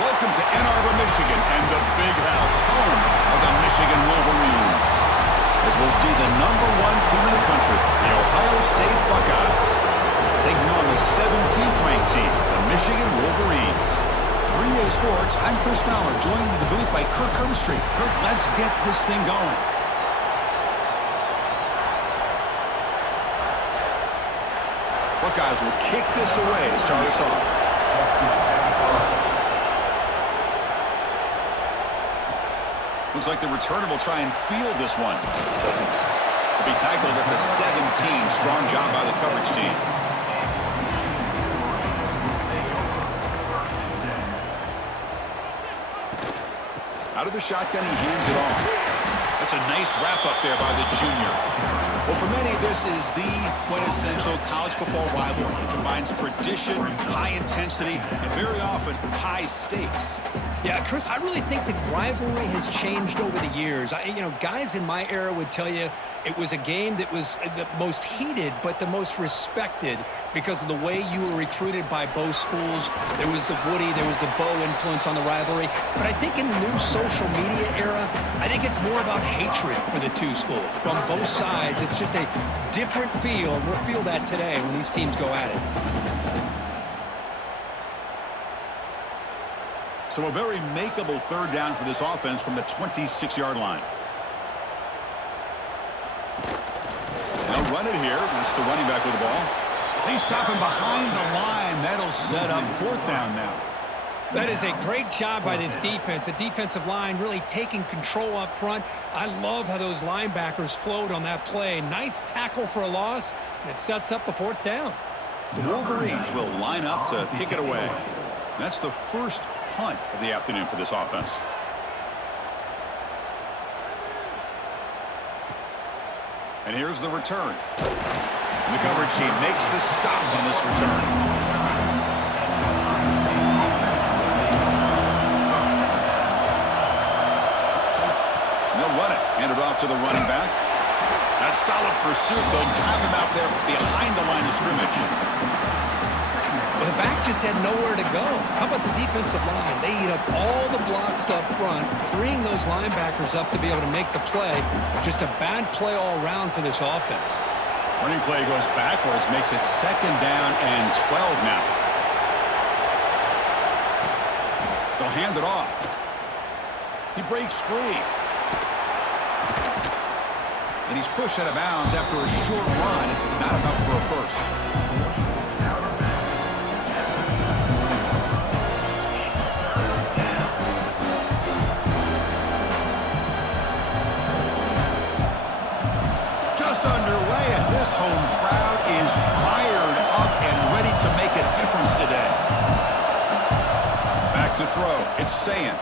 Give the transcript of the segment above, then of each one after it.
Welcome to Ann Arbor, Michigan, and the Big House, home of the Michigan Wolverines. As we'll see the #1 team in the country, the Ohio State Buckeyes, taking on the 17th ranked team, the Michigan Wolverines. For EA Sports, I'm Chris Fowler, joined in the booth by Kirk Herbstreit. Kirk, let's get this thing going. Buckeyes will kick this away to start us off. Looks like the returner will try and field this one. Will be tackled at the 17. Strong job by the coverage team. Out of the shotgun, he hands it off. That's a nice wrap up there by the junior. Well, for many, this is the quintessential college football rivalry. It combines tradition, high intensity, and very often high stakes. Yeah, Chris, I really think the rivalry has changed over the years. Guys in my era would tell you it was a game that was the most heated but the most respected because of the way you were recruited by both schools. There was the Woody, there was the Bo influence on the rivalry. But I think in the new social media era, I think it's more about hatred for the two schools. From both sides, it's just a different feel. We'll feel that today when these teams go at it. So a very makeable third down for this offense from the 26-yard line. They'll run it here. That's the running back with the ball. They stop him behind the line. That'll set up fourth down now. That is a great job by this defense. The defensive line really taking control up front. I love how those linebackers flowed on that play. Nice tackle for a loss. And it sets up a fourth down. The Wolverines will line up to kick it away. That's the first punt of the afternoon for this offense. And here's the return. And the coverage team makes the stop on this return. And they'll run it. Hand it off to the running back. That's solid pursuit. They'll trap him out there behind the line of scrimmage. Well, the back just had nowhere to go. How about the defensive line? They eat up all the blocks up front, freeing those linebackers up to be able to make the play. Just a bad play all around for this offense. Running play goes backwards, makes it second down and 12 now. They'll hand it off. He breaks free. And he's pushed out of bounds after a short run. Not enough for a first. Underway, and this home crowd is fired up and ready to make a difference today. Back to throw. It's Sayin.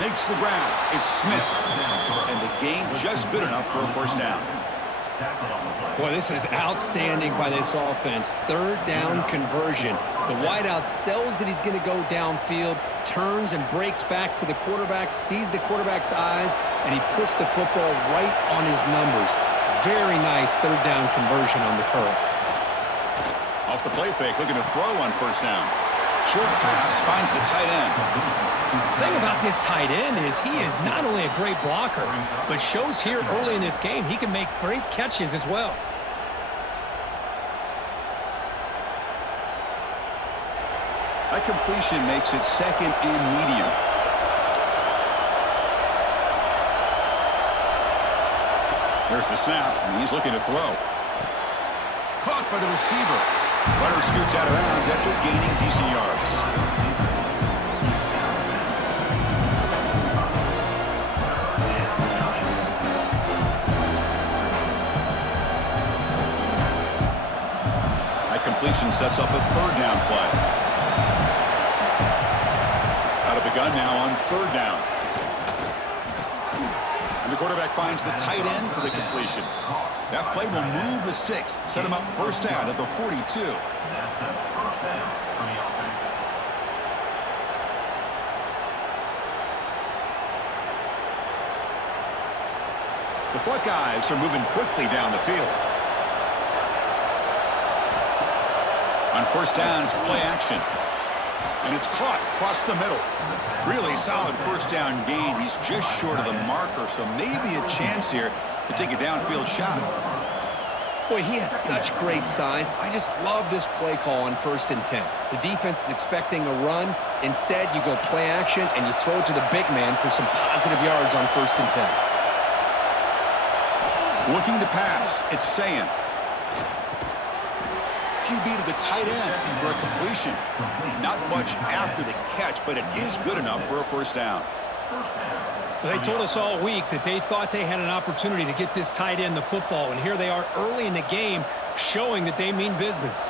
Makes the ground. It's Smith. And the game just good enough for a first down. Boy, this is outstanding by this offense. Third down conversion. The wideout sells that he's going to go downfield, turns and breaks back to the quarterback, sees the quarterback's eyes, and he puts the football right on his numbers. Very nice third down conversion on the curl. Off the play fake, looking to throw on first down. Short pass, finds the tight end. The thing about this tight end is he is not only a great blocker, but shows here early in this game he can make great catches as well. That completion makes it second and medium. There's the snap, and he's looking to throw. Caught by the receiver. Runner scoots out of bounds after gaining decent yards. That completion sets up a third down play. Out of the gun now on third down. And the quarterback finds the tight end for the completion. That play will move the sticks, set him up first down at the 42. The Buckeyes are moving quickly down the field. On first down, it's play action. And it's caught across the middle. Really solid first down gain. He's just short of the marker, so maybe a chance here to take a downfield shot. Boy, he has such great size. I just love this play call on 1st and 10. The defense is expecting a run. Instead, you go play action, and you throw it to the big man for some positive yards on 1st and 10. Looking to pass. It's Sayan. QB to the tight end for a completion. Not much after the catch, but it is good enough for a first down. Well, they told us all week that they thought they had an opportunity to get this tight end the football, and here they are early in the game showing that they mean business.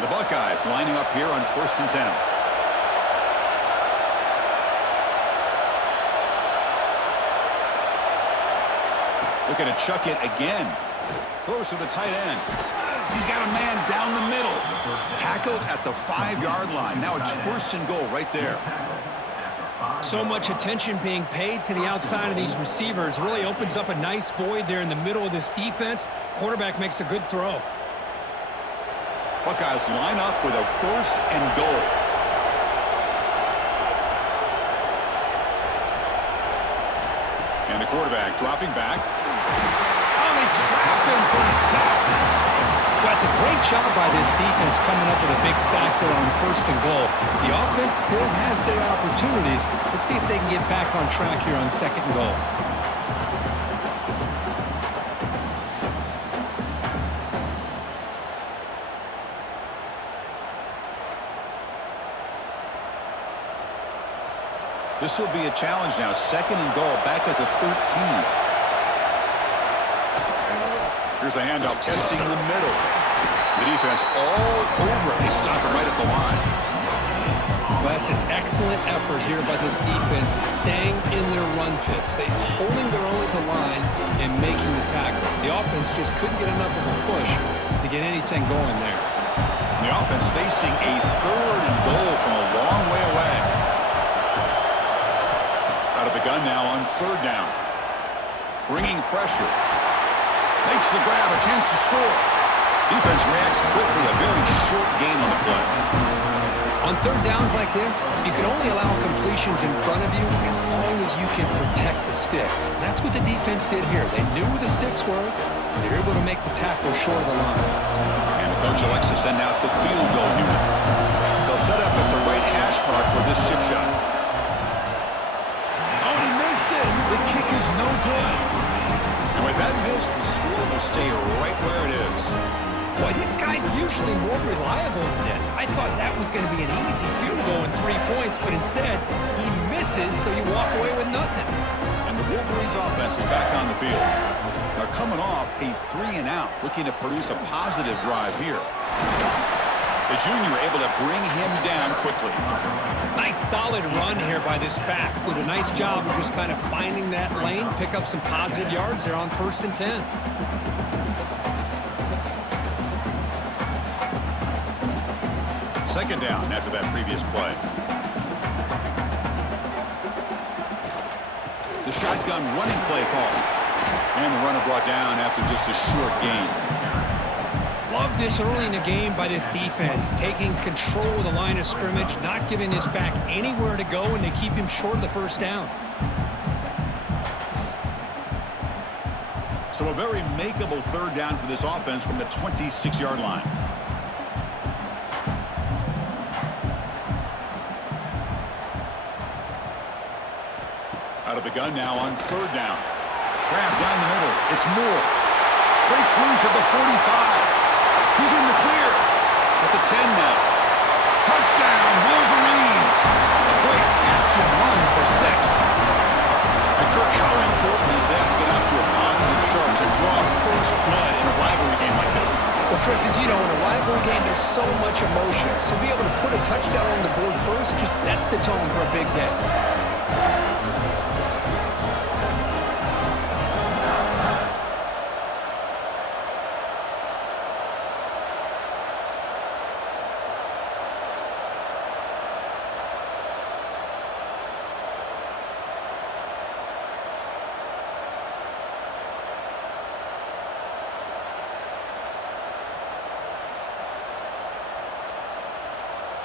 The Buckeyes lining up here on 1st and 10. Looking to chuck it again. Throws to the tight end. He's got a man down the middle. Tackled at the 5-yard line. Now it's 1st and goal right there. So much attention being paid to the outside of these receivers. Really opens up a nice void there in the middle of this defense. Quarterback makes a good throw. Buckeyes line up with a 1st and goal. And the quarterback dropping back. Oh, they trap him for a sack. Well, it's a great job by this defense coming up with a big sack there on 1st and goal. The offense still has their opportunities. Let's see if they can get back on track here on 2nd and goal. This will be a challenge now. 2nd and goal back at the 13. Here's the handoff, testing the middle. The defense all over it. They stop it right at the line. Well, that's an excellent effort here by this defense, staying in their run fits. They're holding their own at the line and making the tackle. The offense just couldn't get enough of a push to get anything going there. The offense facing a 3rd and goal from a long way away. Out of the gun now on 3rd down. Bringing pressure. Makes the grab, a chance to score. Defense reacts quickly, a very short gain on the play. On 3rd downs like this, you can only allow completions in front of you as long as you can protect the sticks. And that's what the defense did here. They knew where the sticks were, and they're able to make the tackle short of the line. And the coach elects to send out the field goal unit. They'll set up at the right hash mark for this chip shot. Oh, and he missed it. The kick is no good. And with that miss, the score will stay right where it is. Boy, this guy's usually more reliable than this. I thought that was going to be an easy field goal and 3 points, but instead, he misses, so you walk away with nothing. And the Wolverines offense is back on the field. They're coming off a 3-and-out, looking to produce a positive drive here. The junior able to bring him down quickly. Nice solid run here by this back. Did a nice job of just kind of finding that lane, pick up some positive yards there on 1st and 10. Second down after that previous play. The shotgun running play call. And the runner brought down after just a short gain. Love this early in the game by this defense, taking control of the line of scrimmage, not giving this back anywhere to go, and they keep him short of the 1st down. So a very makeable 3rd down for this offense from the 26-yard line. Out of the gun now on 3rd down. Grab down the middle. It's Moore. Breaks loose at the 45. He's in the clear. At the 10 now. Touchdown, Wolverines. A great catch and run for 6. And Kirk, how important is that to get off to a positive start to draw first blood in a rivalry game like this? Well, Chris, as you know, in a rivalry game, there's so much emotion. So be able to put a touchdown on the board first just sets the tone for a big day.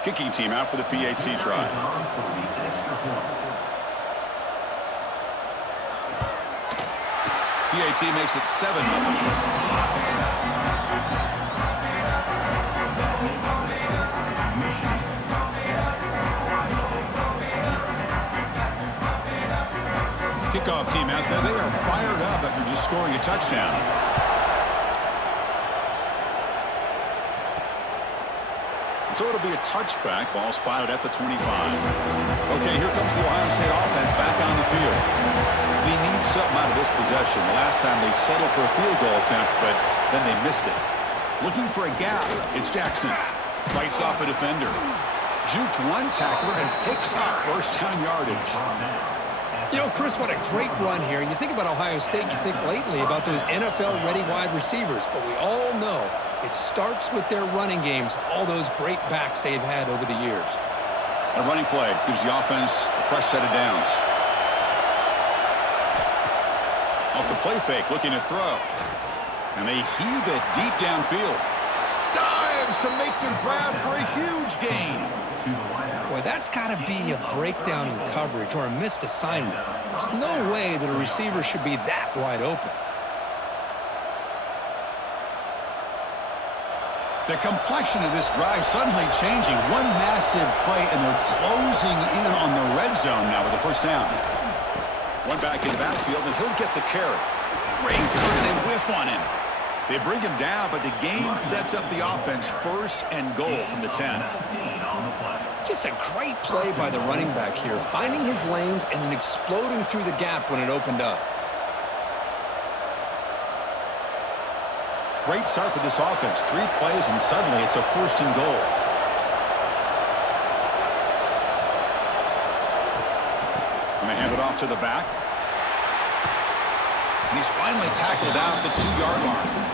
Kicking team out for the PAT try. PAT makes it 7-0. Kickoff team out there. They are fired up after just scoring a touchdown. So it'll be a touchback. Ball spotted at the 25. Okay, here comes the Ohio State offense back on the field. We need something out of this possession. The last time they settled for a field goal attempt, but then they missed it. Looking for a gap. It's Jackson. Fights off a defender. Juked one tackler and picks up first down yardage. You know, Chris, what a great run here. And you think about Ohio State, you think lately about those NFL-ready wide receivers. But we all know it starts with their running games, all those great backs they've had over the years. A running play gives the offense a fresh set of downs. Off the play fake, looking to throw. And they heave it deep downfield. Dives to make the grab for a huge gain. Boy, that's got to be a breakdown in coverage or a missed assignment. There's no way that a receiver should be that wide open. The complexion of this drive suddenly changing. One massive play, and they're closing in on the red zone now with a first down. One back in the backfield, and he'll get the carry. Great play, they whiff on him. They bring him down, but the game sets up the offense first and goal from the 10. Just a great play by the running back here, finding his lanes and then exploding through the gap when it opened up. Great start for this offense. 3 plays, and suddenly it's a first and goal. And they hand it off to the back. And he's finally tackled out at the 2-yard line.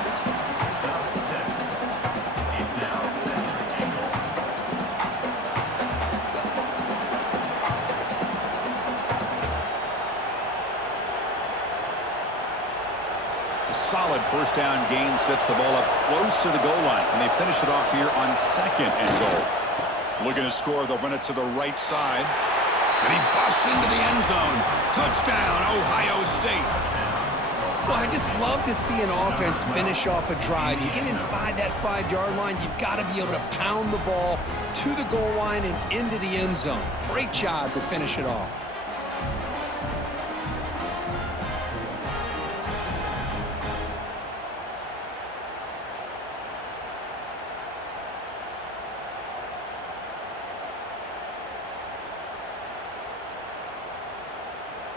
Solid first down gain sets the ball up close to the goal line. And they finish it off here on second and goal. Looking to score, they'll run it to the right side. And he busts into the end zone. Touchdown, Ohio State. Well, I just love to see an offense finish off a drive. You get inside that 5-yard line, you've got to be able to pound the ball to the goal line and into the end zone. Great job to finish it off.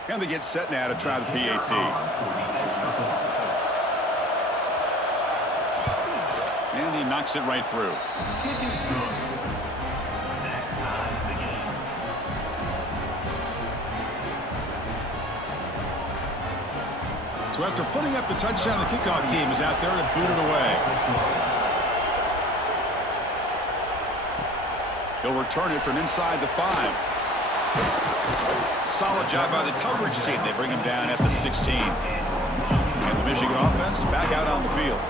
And they get set now to try the PAT. And he knocks it right through. So after putting up the touchdown, the kickoff team is out there to boot it away. He'll return it from inside the 5. Solid job by the coverage team. They bring him down at the 16. And the Michigan offense back out on the field.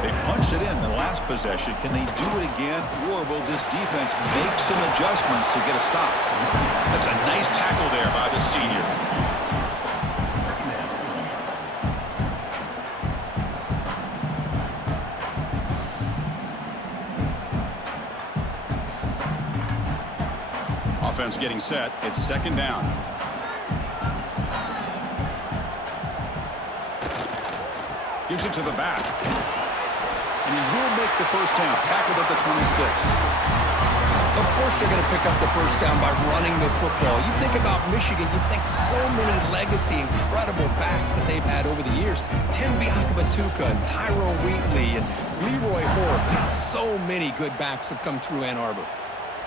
They punched it in the last possession. Can they do it again, or will this defense make some adjustments to get a stop? That's a nice tackle there by the senior. Offense getting set. It's second down. Gives it to the back. And he will make the first down. Tackled at the 26. Of course they're going to pick up the first down by running the football. You think about Michigan, you think so many legacy, incredible backs that they've had over the years. Tim Biakabatuka and Tyrone Wheatley and Leroy Hoare. Man, so many good backs have come through Ann Arbor.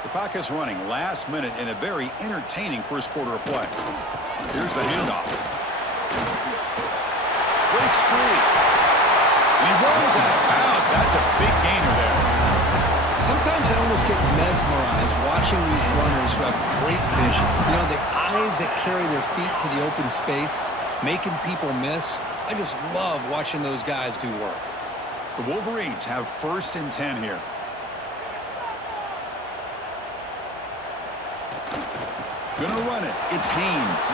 The clock is running last minute in a very entertaining first quarter of play. Here's the handoff. Breaks free. And he runs out of bounds. That's a big gainer there. Sometimes I almost get mesmerized watching these runners who have great vision. You know, the eyes that carry their feet to the open space, making people miss. I just love watching those guys do work. The Wolverines have first and 10 here. Gonna run it. It's Haynes.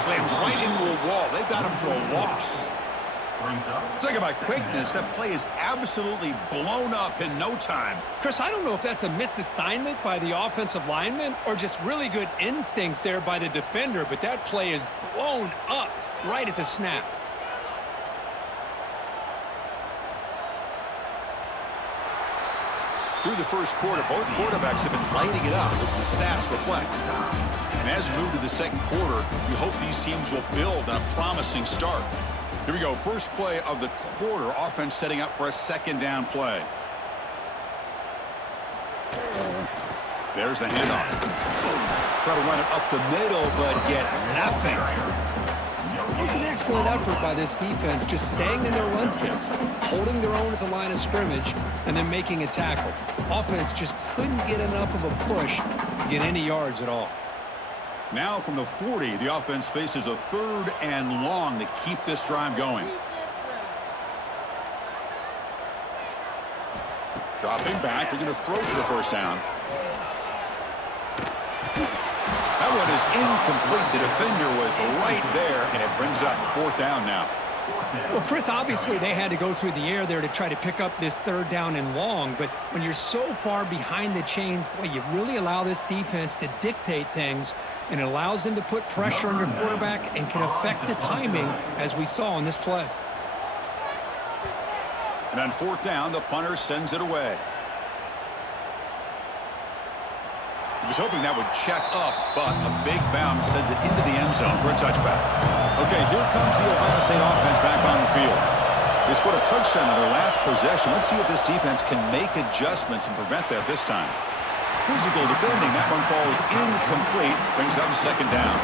Slams right into a wall. They've got him for a loss. Talking about quickness, that play is absolutely blown up in no time. Chris, I don't know if that's a misassignment by the offensive lineman or just really good instincts there by the defender, but that play is blown up right at the snap. Through the first quarter, both quarterbacks have been lighting it up, as the stats reflect. And as we move to the second quarter, we hope these teams will build on a promising start. Here we go, first play of the quarter, offense setting up for a second down play. There's the handoff. Try to run it up the middle, but get nothing. It was an excellent effort by this defense, just staying in their run fits, holding their own at the line of scrimmage, and then making a tackle. Offense just couldn't get enough of a push to get any yards at all. Now from the 40, the offense faces a 3rd and long to keep this drive going. Dropping back, they're going to throw for the first down. That one is incomplete. The defender was right there, and it brings up 4th down now. Well, Chris, obviously they had to go through the air there to try to pick up this 3rd down and long, but when you're so far behind the chains, boy, you really allow this defense to dictate things, and it allows them to put pressure on your quarterback and can affect the timing, as we saw on this play. And on 4th down, the punter sends it away. He was hoping that would check up, but a big bounce sends it into the end zone for a touchback. Okay, here comes the Ohio State offense back on the field. They scored a touchdown on their last possession. Let's see if this defense can make adjustments and prevent that this time. Physical defending. That one falls incomplete. Brings up 2nd down.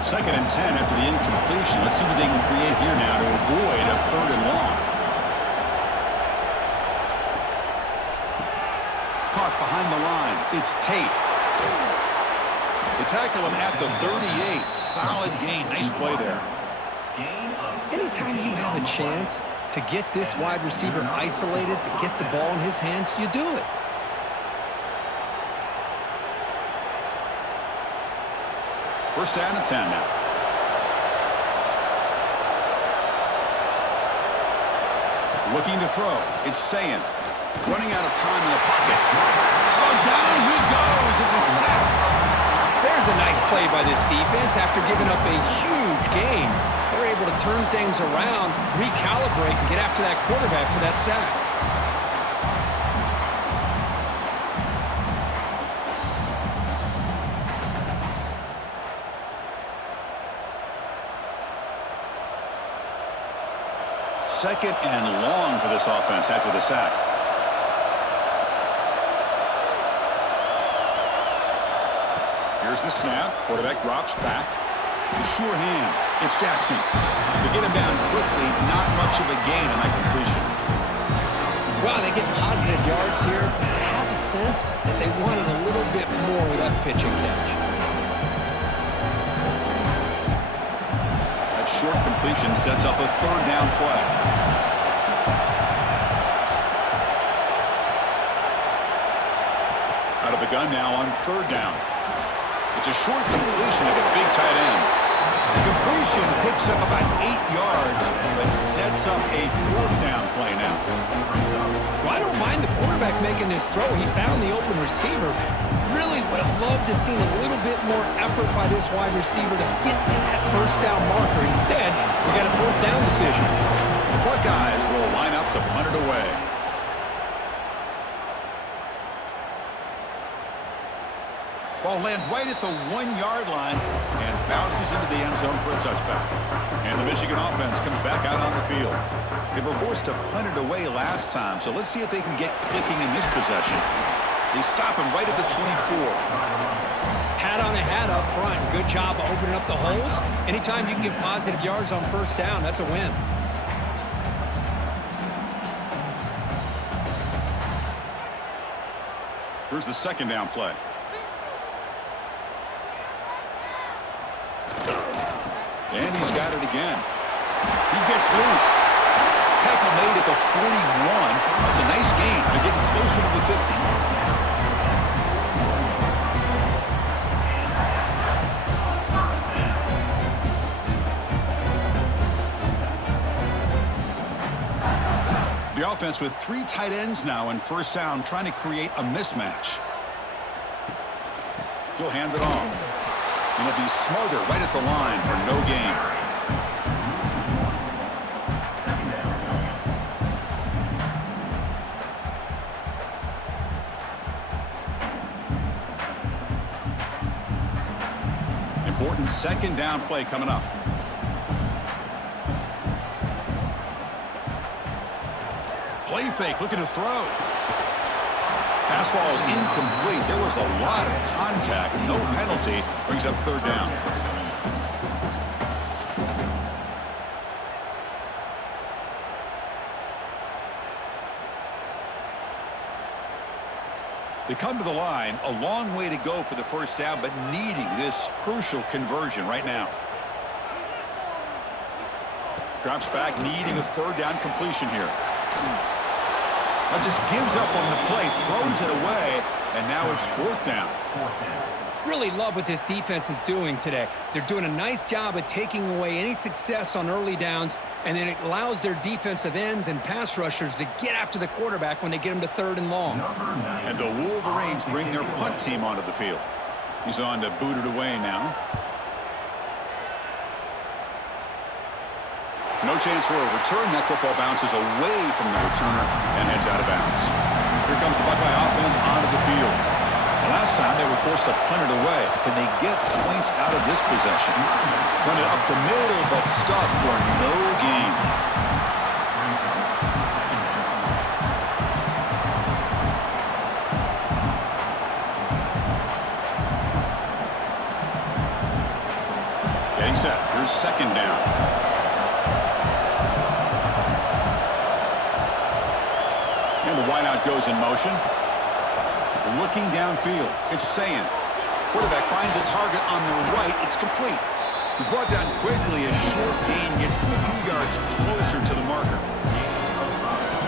Second and 10 after the incompletion. Let's see what they can create here now to avoid a 3rd and long. Caught behind the line. It's Tate. They tackle him at the 38. Solid gain. Nice play there. Anytime you have a chance to get this wide receiver isolated, to get the ball in his hands, you do it. First down and 10 now. Looking to throw. It's Sayin. Running out of time in the pocket. Oh, down he goes. It's a sack. There's a nice play by this defense. After giving up a huge gain, they're able to turn things around, recalibrate, and get after that quarterback for that sack. Second and long for this offense after the sack. Here's the snap. Quarterback drops back. The sure hands. It's Jackson. To get him down quickly, not much of a gain on that completion. Wow, they get positive yards here. I have a sense that they wanted a little bit more with that pitch and catch. That short completion sets up a 3rd down play. Out of the gun now on 3rd down. It's a short completion of a big tight end. The completion picks up about 8 yards, but sets up a 4th down play now. Well, I don't mind the quarterback making this throw. He found the open receiver. Really would have loved to see a little bit more effort by this wide receiver to get to that 1st down marker. Instead, we got a 4th down decision. The Buckeyes will line up to punt it away. Ball lands right at the 1-yard line and bounces into the end zone for a touchback. And the Michigan offense comes back out on the field. They were forced to punt it away last time, so let's see if they can get clicking in this possession. They stop him right at the 24. Hat on a hat up front. Good job of opening up the holes. Anytime you can get positive yards on 1st down, that's a win. Here's the 2nd down play. And he's got it again. He gets loose. Tackle made at the 41. That's a nice gain. They're getting closer to the 50. The offense with 3 tight ends now in first down, trying to create a mismatch. He'll hand it off. And he'll be smarter right at the line for no gain. Important second down play coming up. Play fake, looking to throw. Pass ball is incomplete. There was a lot of contact. No penalty. Brings up third down. They come to the line. A long way to go for the first down, but needing this crucial conversion right now. Drops back, needing a third down completion here. Just gives up on the play, throws it away, and now it's fourth down. Really love what this defense is doing today. They're doing a nice job of taking away any success on early downs, and then it allows their defensive ends and pass rushers to get after the quarterback when they get him to third and long. And the Wolverines bring their punt team onto the field. He's on to boot it away now. No chance for a return. That football bounces away from the returner and heads out of bounds. Here comes the Buckeye offense onto the field. The last time they were forced to punt it away. Can they get points out of this possession? Run it up the middle, but stuffed for no gain. Getting set. Here's second down. And the wideout goes in motion. Looking downfield. It's saying. Quarterback finds a target on the right. It's complete. He's brought down quickly as short gain gets them a few yards closer to the marker.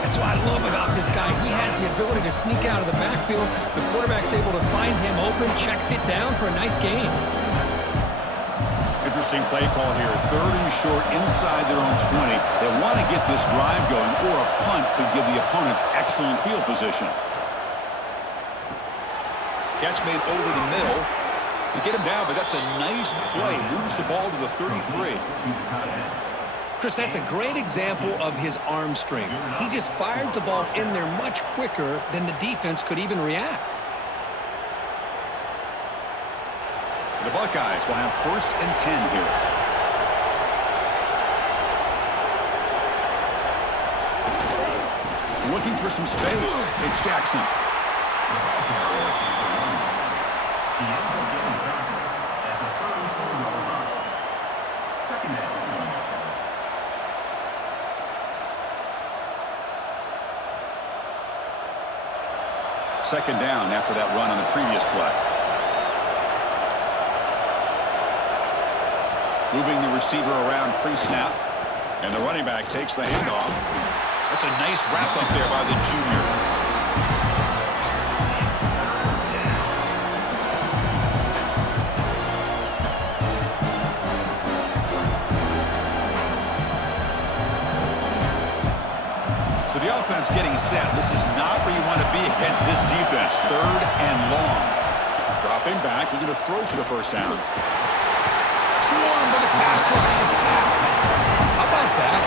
That's what I love about this guy. He has the ability to sneak out of the backfield. The quarterback's able to find him open, checks it down for a nice gain. Interesting play call here. Third and short inside their own 20. They want to get this drive going, or a punt could give the opponents excellent field position. Catch made over the middle. They get him down, but that's a nice play. Moves the ball to the 33. Chris, that's a great example of his arm strength. He just fired the ball in there much quicker than the defense could even react. The Buckeyes will have first and 10 here. Looking for some space. It's Jackson. Second down after that run on the previous play. Moving the receiver around pre-snap. And the running back takes the handoff. That's a nice wrap up there by the junior. So the offense getting set. This is not where you want to be against this defense. Third and long. Dropping back. He's going to throw for the first down. Swarmed by the pass rush is sacked. How about that?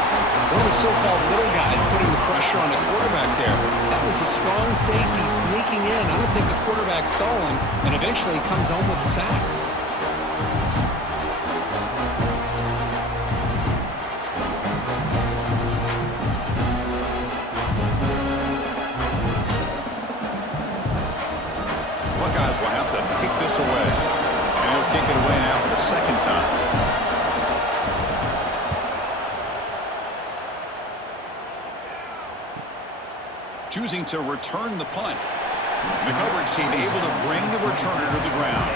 One of the so-called little guys putting the pressure on the quarterback there. That was a strong safety sneaking in. I don't think the quarterback saw him, and eventually comes home with a sack. Buckeyes will have to kick this away. And he'll kick it away now for the second time. Choosing to return the punt. The coverage team able to bring the returner to the ground.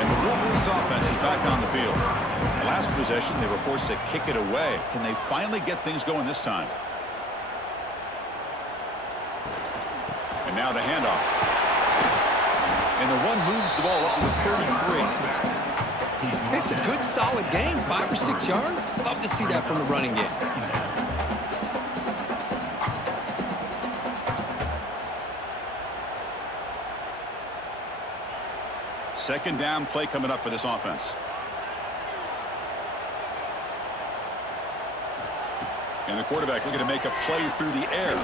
And the Wolverines Wolverines offense is back on the field. The last possession, they were forced to kick it away. Can they finally get things going this time? And now the handoff. And the run moves the ball up to the 33. It's a good, solid game. 5 or 6 yards. Love to see that from the running game. Second down play coming up for this offense. And the quarterback looking to make a play through the air.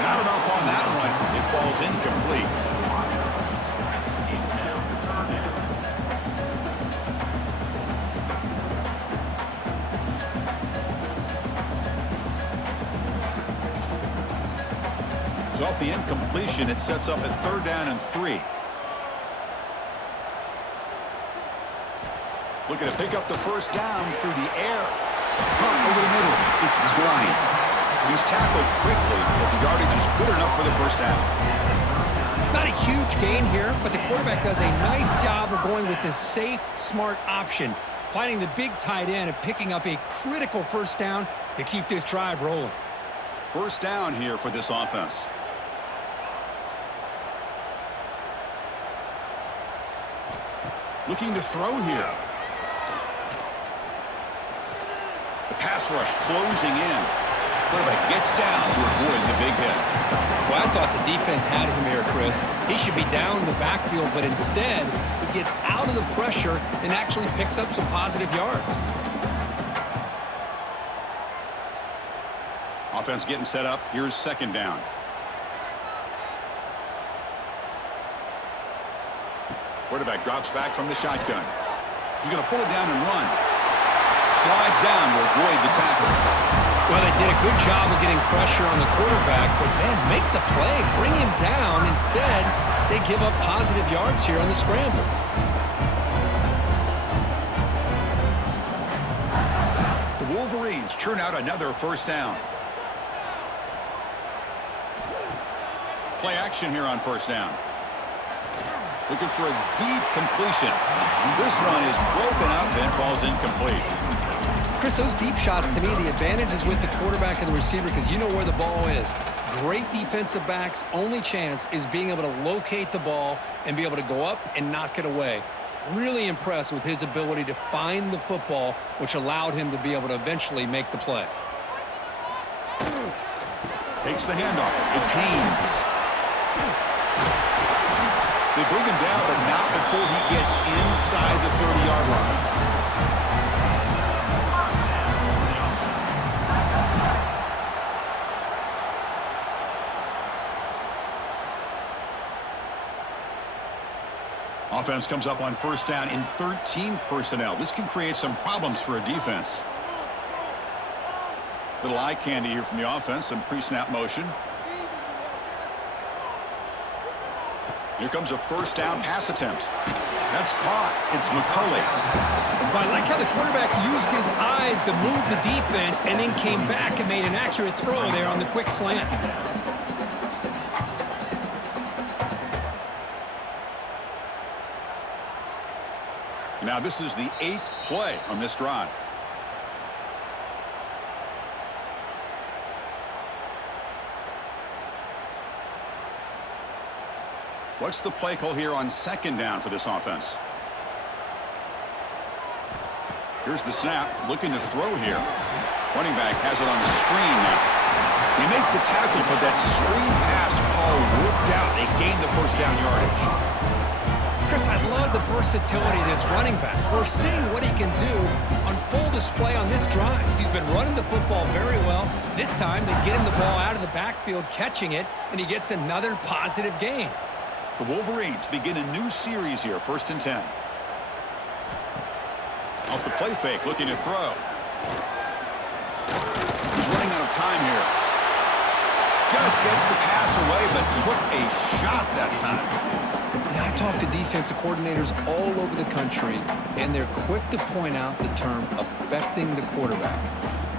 Not enough on that one. It falls incomplete. So off the incompletion, it sets up a 3rd down and 3. Looking to pick up the first down through the air. Punt over the middle. It's Klein. He's tackled quickly, but the yardage is good enough for the first down. Not a huge gain here, but the quarterback does a nice job of going with the safe, smart option, finding the big tight end and picking up a critical first down to keep this drive rolling. First down here for this offense. Looking to throw here. The pass rush closing in. Quarterback gets down to avoid the big hit. Well, I thought the defense had him here, Chris. He should be down in the backfield, but instead, he gets out of the pressure and actually picks up some positive yards. Offense getting set up. Here's second down. Quarterback drops back from the shotgun. He's going to pull it down and run. Slides down to avoid the tackle. Well, they did a good job of getting pressure on the quarterback, but man, make the play, bring him down. Instead, they give up positive yards here on the scramble. The Wolverines churn out another first down. Play action here on first down. Looking for a deep completion. This one is broken up and falls incomplete. Chris, those deep shots, to me, the advantage is with the quarterback and the receiver because you know where the ball is. Great defensive backs' only chance is being able to locate the ball and be able to go up and knock it away. Really impressed with his ability to find the football, which allowed him to be able to eventually make the play. Takes the handoff. It's Haynes. They bring him down, but not before he gets inside the 30-yard line. Offense comes up on first down in 13 personnel. This can create some problems for a defense. Little eye candy here from the offense, some pre-snap motion. Here comes a first down pass attempt. That's caught. It's McCulley. Well, I like how the quarterback used his eyes to move the defense and then came back and made an accurate throw there on the quick slant. Now this is the 8th play on this drive. What's the play call here on second down for this offense? Here's the snap, looking to throw here. Running back has it on the screen now. They make the tackle, but that screen pass call worked out. They gained the first down yardage. Chris, I love the versatility of this running back. We're seeing what he can do on full display on this drive. He's been running the football very well. This time, they get him the ball out of the backfield, catching it, and he gets another positive gain. The Wolverines begin a new series here, 1st and 10. Off the play fake, looking to throw. He's running out of time here. Just gets the pass away, but took a shot that time. I talk to defensive coordinators all over the country, and they're quick to point out the term affecting the quarterback.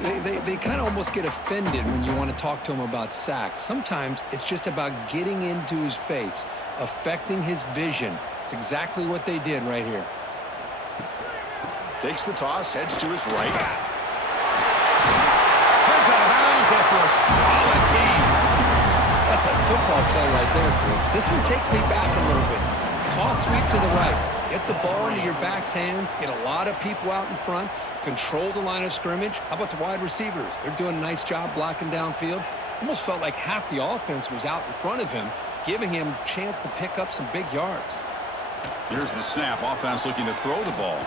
They kind of almost get offended when you want to talk to him about sacks. Sometimes it's just about getting into his face, affecting his vision. It's exactly what they did right here. Takes the toss, heads to his right. Heads out of bounds after a solid game. That's a football play right there, Chris. This one takes me back a little bit. Toss sweep to the right. Get the ball into your back's hands. Get a lot of people out in front. Control the line of scrimmage. How about the wide receivers? They're doing a nice job blocking downfield. Almost felt like half the offense was out in front of him, giving him a chance to pick up some big yards. Here's the snap. Offense looking to throw the ball.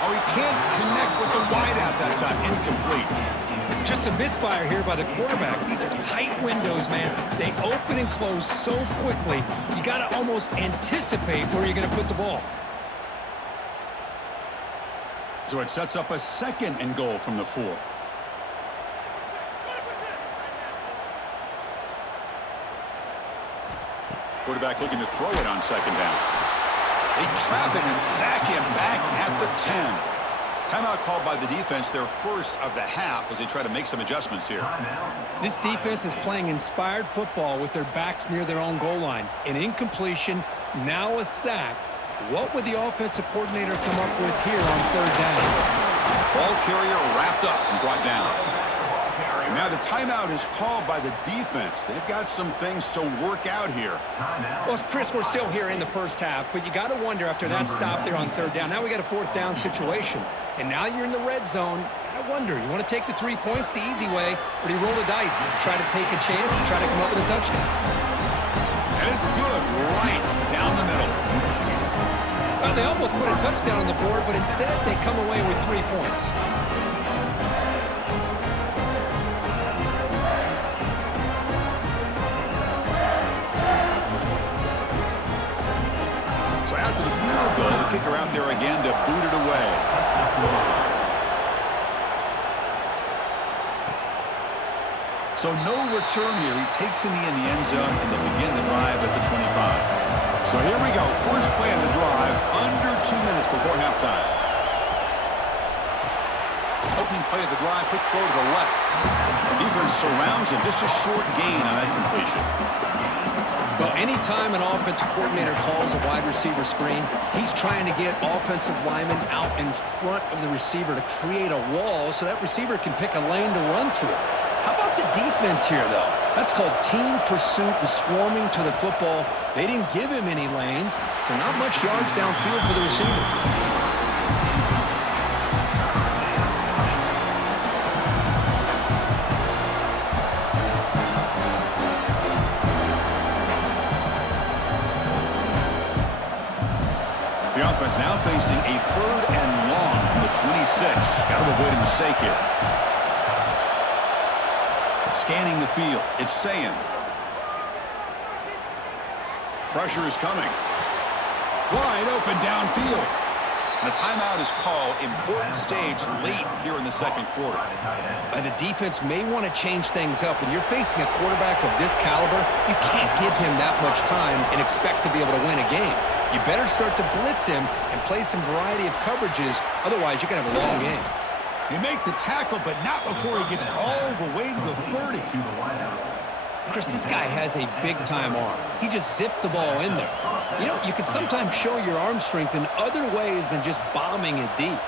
Oh, he can't connect with the wideout that time. Incomplete. Just a misfire here by the quarterback. These are tight windows, man. They open and close so quickly, you got to almost anticipate where you're going to put the ball. So it sets up a 2nd and goal from the 4. Quarterback looking to throw it on 2nd down. They trap him and sack him back at the 10. Timeout called by the defense, their first of the half, as they try to make some adjustments here. This defense is playing inspired football with their backs near their own goal line. An incompletion, now a sack. What would the offensive coordinator come up with here on 3rd down? Ball carrier wrapped up and brought down. And now the timeout is called by the defense. They've got some things to work out here. Well, Chris, we're still here in the first half, but you got to wonder after that stop there on 3rd down. Now we got a 4th down situation. And now you're in the red zone. You got to wonder, you want to take the 3 points the easy way, or do you roll the dice, try to take a chance and try to come up with a touchdown? And it's good right down the middle. Well, they almost put a touchdown on the board, but instead they come away with 3 points. So after the field goal, the kicker out there again to boot it away. So no return here. He takes in the end zone, and they'll begin the drive at the 25. So here we go. First play of the drive, under 2 minutes before halftime. Opening play of the drive, quick throw to the left. Defense surrounds him. Just a short gain on that completion. Well, anytime an offensive coordinator calls a wide receiver screen, he's trying to get offensive linemen out in front of the receiver to create a wall so that receiver can pick a lane to run through. How about the defense here, though? That's called team pursuit and swarming to the football. They didn't give him any lanes, so not much yards downfield for the receiver. The offense now facing a 3rd and long from the 26. Got to avoid a mistake here. Scanning the field. It's saying. Pressure is coming. Wide open downfield. And a timeout is called. Important stage late here in the 2nd quarter. The defense may want to change things up. When you're facing a quarterback of this caliber, you can't give him that much time and expect to be able to win a game. You better start to blitz him and play some variety of coverages. Otherwise, you're going to have a long game. You make the tackle, but not before he gets all the way to the 30. Chris, this guy has a big-time arm. He just zipped the ball in there. You know, you can sometimes show your arm strength in other ways than just bombing it deep.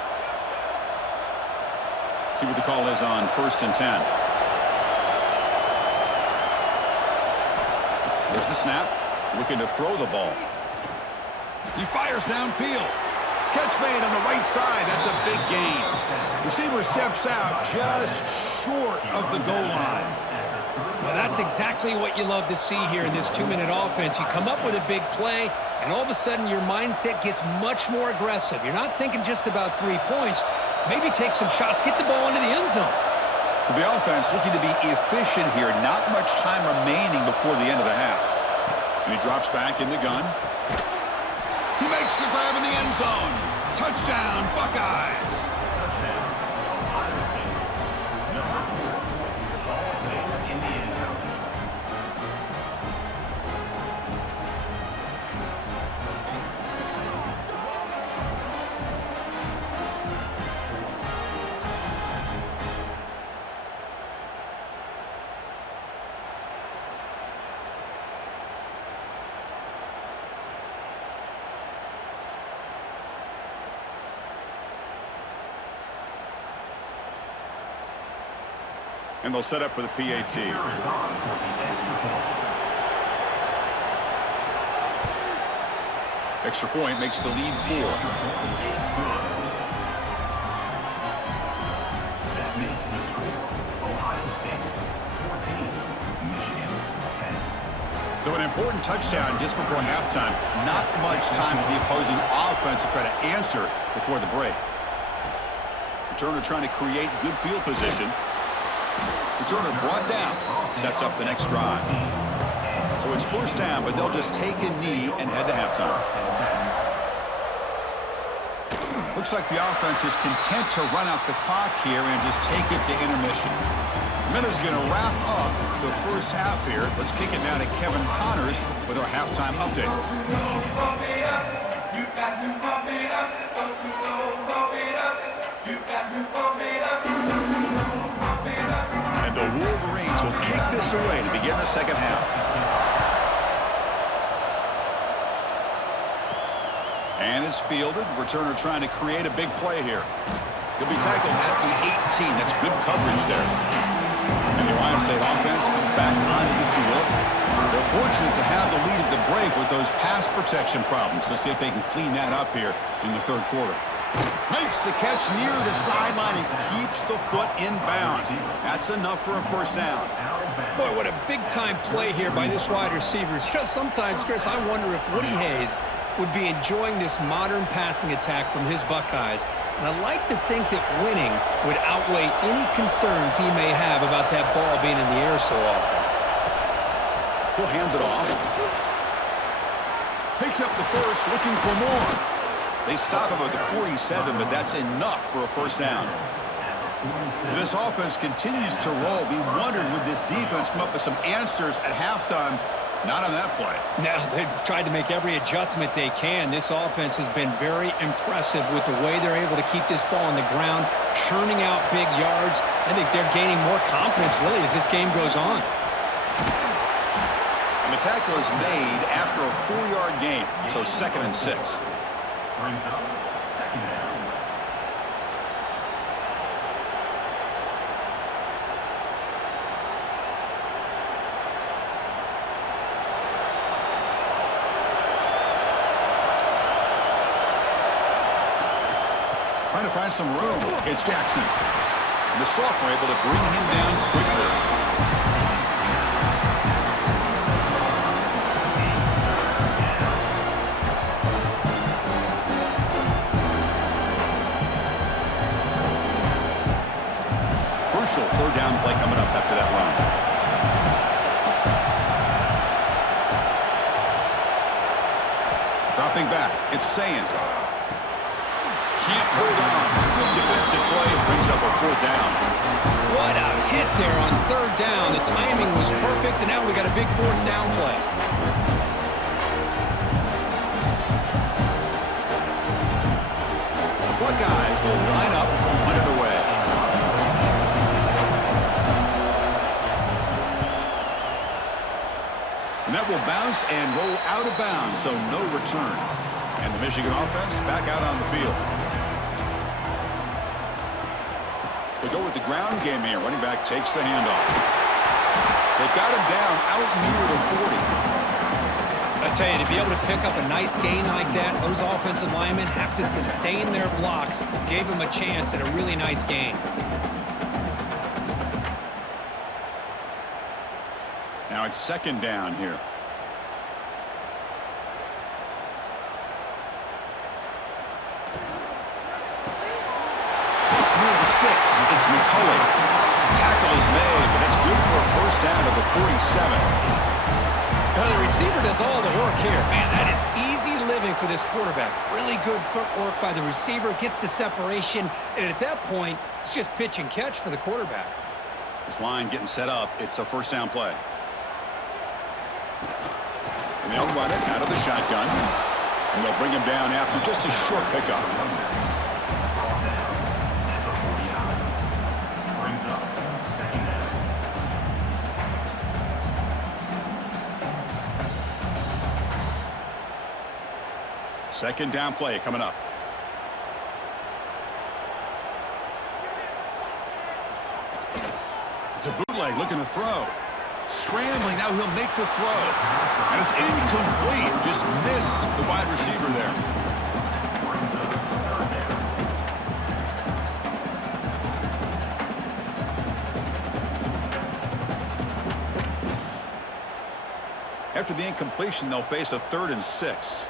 See what the call is on 1st and 10. There's the snap. Looking to throw the ball. He fires downfield. Catch made on the right side. That's a big gain. Receiver steps out just short of the goal line. Well, that's exactly what you love to see here in this 2-minute offense. You come up with a big play, and all of a sudden your mindset gets much more aggressive. You're not thinking just about 3 points. Maybe take some shots, get the ball into the end zone. So the offense looking to be efficient here. Not much time remaining before the end of the half. And he drops back in the gun. He makes the grab in the end zone. Touchdown, Buckeyes. And they'll set up for the PAT. Extra point makes the lead 4. So an important touchdown just before halftime. Not much time for the opposing offense to try to answer before the break. Returner trying to create good field position. Returner brought down. Sets up the next drive. So it's first down, but they'll just take a knee and head to halftime. Looks like the offense is content to run out the clock here and just take it to intermission. Minnie's going to wrap up the first half here. Let's kick it now to Kevin Connors with our halftime update. And the Wolverines will kick this away to begin the second half. And it's fielded. Returner trying to create a big play here. He'll be tackled at the 18. That's good coverage there. And the Ohio State offense comes back onto the field. They're fortunate to have the lead at the break with those pass protection problems. Let's see if they can clean that up here in the third quarter. Makes the catch near the sideline and keeps the foot in bounds. That's enough for a first down. Boy, what a big-time play here by this wide receiver. You know, sometimes, Chris, I wonder if Woody Hayes would be enjoying this modern passing attack from his Buckeyes. And I like to think that winning would outweigh any concerns he may have about that ball being in the air so often. He'll hand it off. Picks up the first, looking for more. They stop him at the 47, but that's enough for a first down. This offense continues to roll. We wondered, would this defense come up with some answers at halftime? Not on that play. No, they've tried to make every adjustment they can. This offense has been very impressive with the way they're able to keep this ball on the ground, churning out big yards. I think they're gaining more confidence, really, as this game goes on. And the tackle is made after a 4-yard gain, so 2nd and 6. Brings up second down. Trying to find some room. It's Jackson. And the sophomore able to bring him down quickly. Crucial third down play coming up after that run. Dropping back. It's Sayin. Can't hold on. Good defensive play. Brings up a 4th down. What a hit there on 3rd down. The timing was perfect, and now we got a big 4th down play. The Buckeyes will line up to punt it away. And that will bounce and roll out of bounds, so no return. And the Michigan offense back out on the field. They go with the ground game here. Running back takes the handoff. They got him down out near the 40. I tell you, to be able to pick up a nice gain like that, those offensive linemen have to sustain their blocks. Gave him a chance at a really nice gain. Now it's 2nd down here. It's McCulley. Tackle is made, but that's good for a first down to the 47. Well, the receiver does all the work here. Man, that is easy living for this quarterback. Really good footwork by the receiver, gets the separation, and at that point, it's just pitch and catch for the quarterback. This line getting set up. It's a first down play. And they'll run it out of the shotgun. And they'll bring him down after just a short pickup. Second down play coming up. It's a bootleg looking to throw. Scrambling, now he'll make the throw. And it's incomplete. Just missed the wide receiver there. After the incompletion, they'll face a 3rd and 6.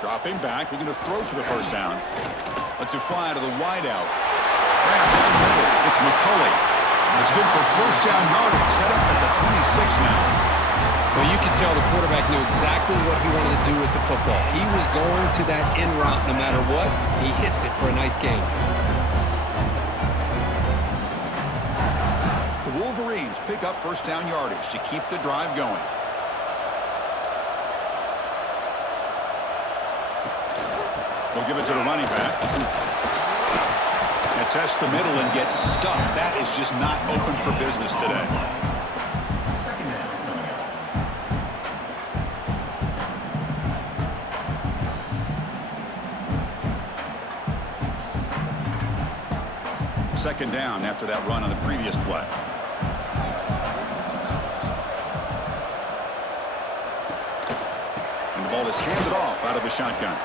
Dropping back, looking to throw for the first down. Lets it fly to the wideout. It's McCulley. It's good for first down yardage. Set up at the 26 now. Well, you can tell the quarterback knew exactly what he wanted to do with the football. He was going to that in route no matter what. He hits it for a nice gain. The Wolverines pick up first down yardage to keep the drive going. They'll give it to the running back. And test the middle and get stuck. That is just not open for business today. Second down after that run on the previous play. And the ball is handed off out of the shotgun.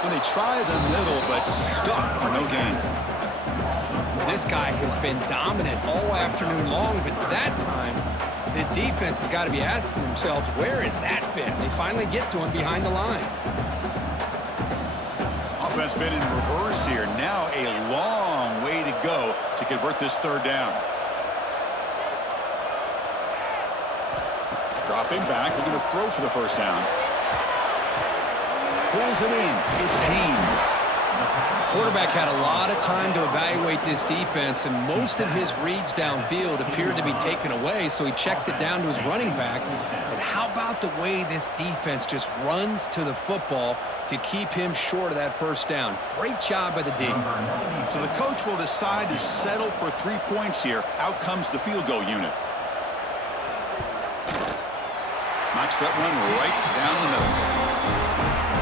And they try the middle, but stuck for no gain. This guy has been dominant all afternoon long, but that time, the defense has got to be asking themselves, where has that been? They finally get to him behind the line. Offense been in reverse here. Now a long way to go to convert this 3rd down. Dropping back, looking to throw for the first down. Pulls it in. It's Haynes. Quarterback had a lot of time to evaluate this defense, and most of his reads downfield appeared to be taken away, so he checks it down to his running back. And how about the way this defense just runs to the football to keep him short of that first down? Great job by the D. So the coach will decide to settle for 3 points here. Out comes the field goal unit. Knocks that one right down the middle.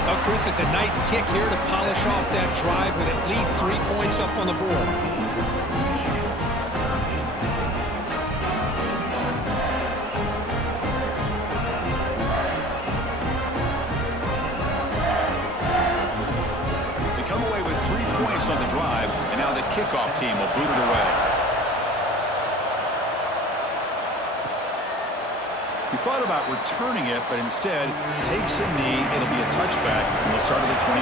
Oh, Chris, it's a nice kick here to polish off that drive with at least 3 points up on the board. They come away with 3 points on the drive, and now the kickoff team will boot it away. He thought about returning it, but instead takes a knee. It'll be a touchback, and we'll start at the 25.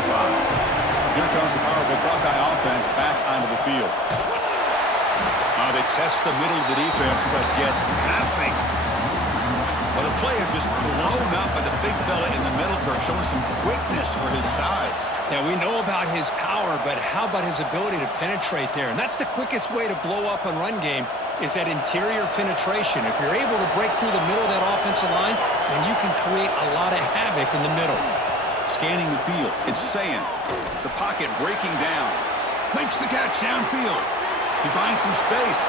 Here comes the powerful Buckeye offense back onto the field. They test the middle of the defense, but get nothing. Well, the play is just blown up by the big fella in the middle, Kirk, showing some quickness for his size. Yeah, we know about his power, but how about his ability to penetrate there? And that's the quickest way to blow up a run game, is that interior penetration. If you're able to break through the middle of that offensive line, then you can create a lot of havoc in the middle. Scanning the field, it's Sayan. The pocket breaking down. Makes the catch downfield. He finds some space.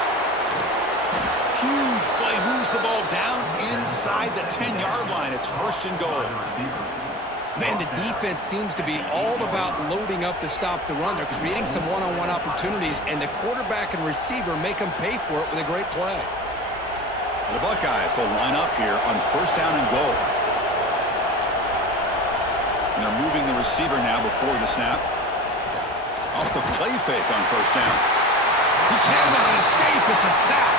Huge play, moves the ball down inside the 10-yard line. It's 1st and goal. Man, the defense seems to be all about loading up to stop the run. They're creating some one-on-one opportunities, and the quarterback and receiver make them pay for it with a great play. The Buckeyes will line up here on 1st down and goal. And they're moving the receiver now before the snap. Off the play fake on 1st down. He can't make an escape. It's a sack.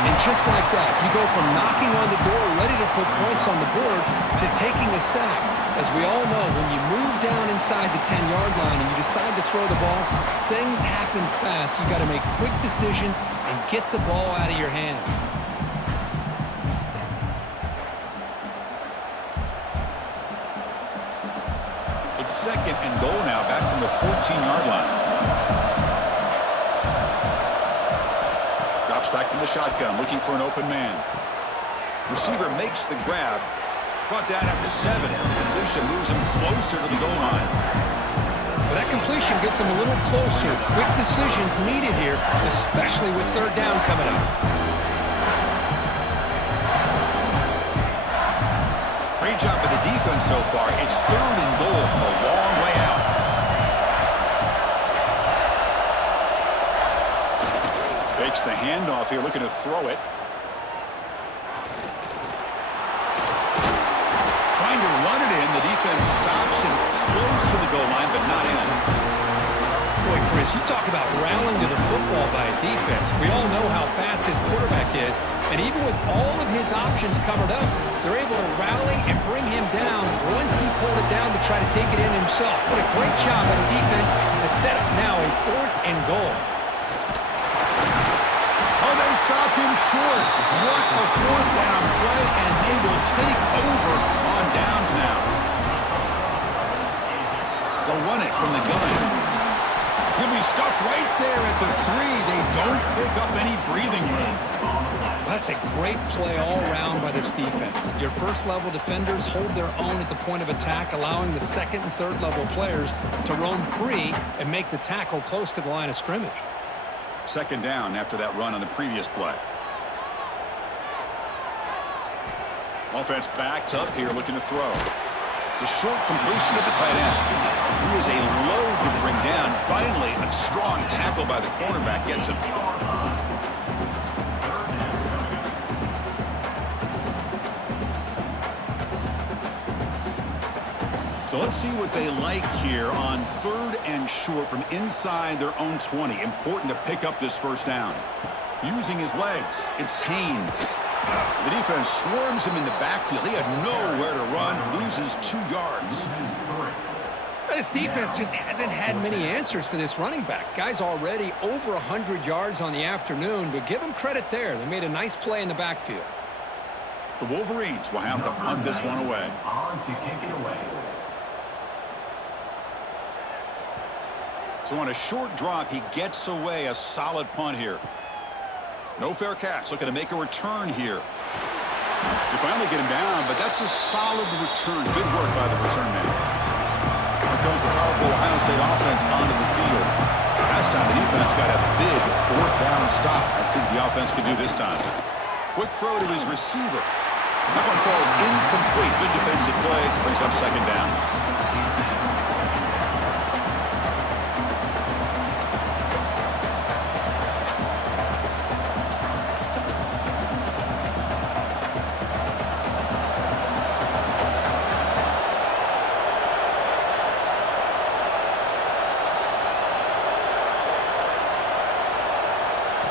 And just like that, you go from knocking on the door, ready to put points on the board, to taking a sack. As we all know, when you move down inside the 10-yard line and you decide to throw the ball, things happen fast. You got to make quick decisions and get the ball out of your hands. It's 2nd and goal now, back from the 14-yard line. Drops back from the shotgun, looking for an open man. Receiver makes the grab. Brought down at the 7. The completion moves him closer to the goal line. But that completion gets him a little closer. Quick decisions needed here, especially with 3rd down coming up. Great job by the defense so far. It's 3rd and goal from a long way out. kickoff here, looking to throw it. Trying to run it in. The defense stops him close to the goal line, but not in. Boy, Chris, you talk about rallying to the football by a defense. We all know how fast his quarterback is, and even with all of his options covered up, they're able to rally and bring him down once he pulled it down to try to take it in himself. What a great job by the defense to set up now a 4th and goal. Oh, they stopped him short. What a 4th down play, and they will take over on downs now. They'll run it from the gun. He'll be stuffed right there at the 3. They don't pick up any breathing room. That's a great play all around by this defense. Your first-level defenders hold their own at the point of attack, allowing the second and third-level players to roam free and make the tackle close to the line of scrimmage. 2nd down after that run on the previous play. Offense backed up here, looking to throw. The short completion to the tight end. He is a load to bring down. Finally, a strong tackle by the cornerback gets him. So let's see what they like here on 3rd and short from inside their own 20. Important to pick up this 1st down. Using his legs, it's Haynes. The defense swarms him in the backfield. He had nowhere to run, loses 2 yards. This defense just hasn't had many answers for this running back. Guy's already over 100 yards on the afternoon, but give him credit there. They made a nice play in the backfield. The Wolverines will have to punt this one away. On to kick it away. So on a short drop, he gets away a solid punt here. No fair catch. Looking to make a return here. They finally get him down, but that's a solid return. Good work by the return man. Here comes the powerful Ohio State offense onto the field. Last time the defense got a big 4th down stop. Let's see what the offense can do this time. Quick throw to his receiver. That one falls incomplete. Good defensive play. Brings up 2nd down.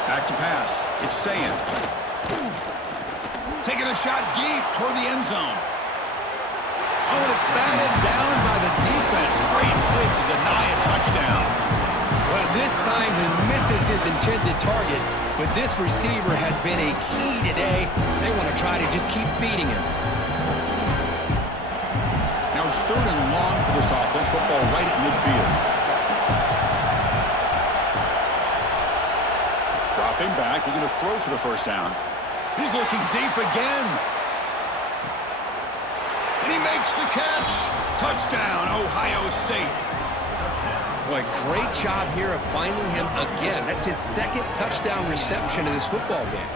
Back to pass. It's Sayan. Taking a shot deep toward the end zone. Oh, and it's batted down by the defense. Great play to deny a touchdown. Well, this time he misses his intended target, but this receiver has been a key today. They want to try to just keep feeding him. Now it's 3rd and long for this offense. Football right at midfield. Dropping back, looking to throw for the 1st down. He's looking deep again. And he makes the catch. Touchdown, Ohio State. Boy, great job here of finding him again. That's his 2nd touchdown reception in this football game.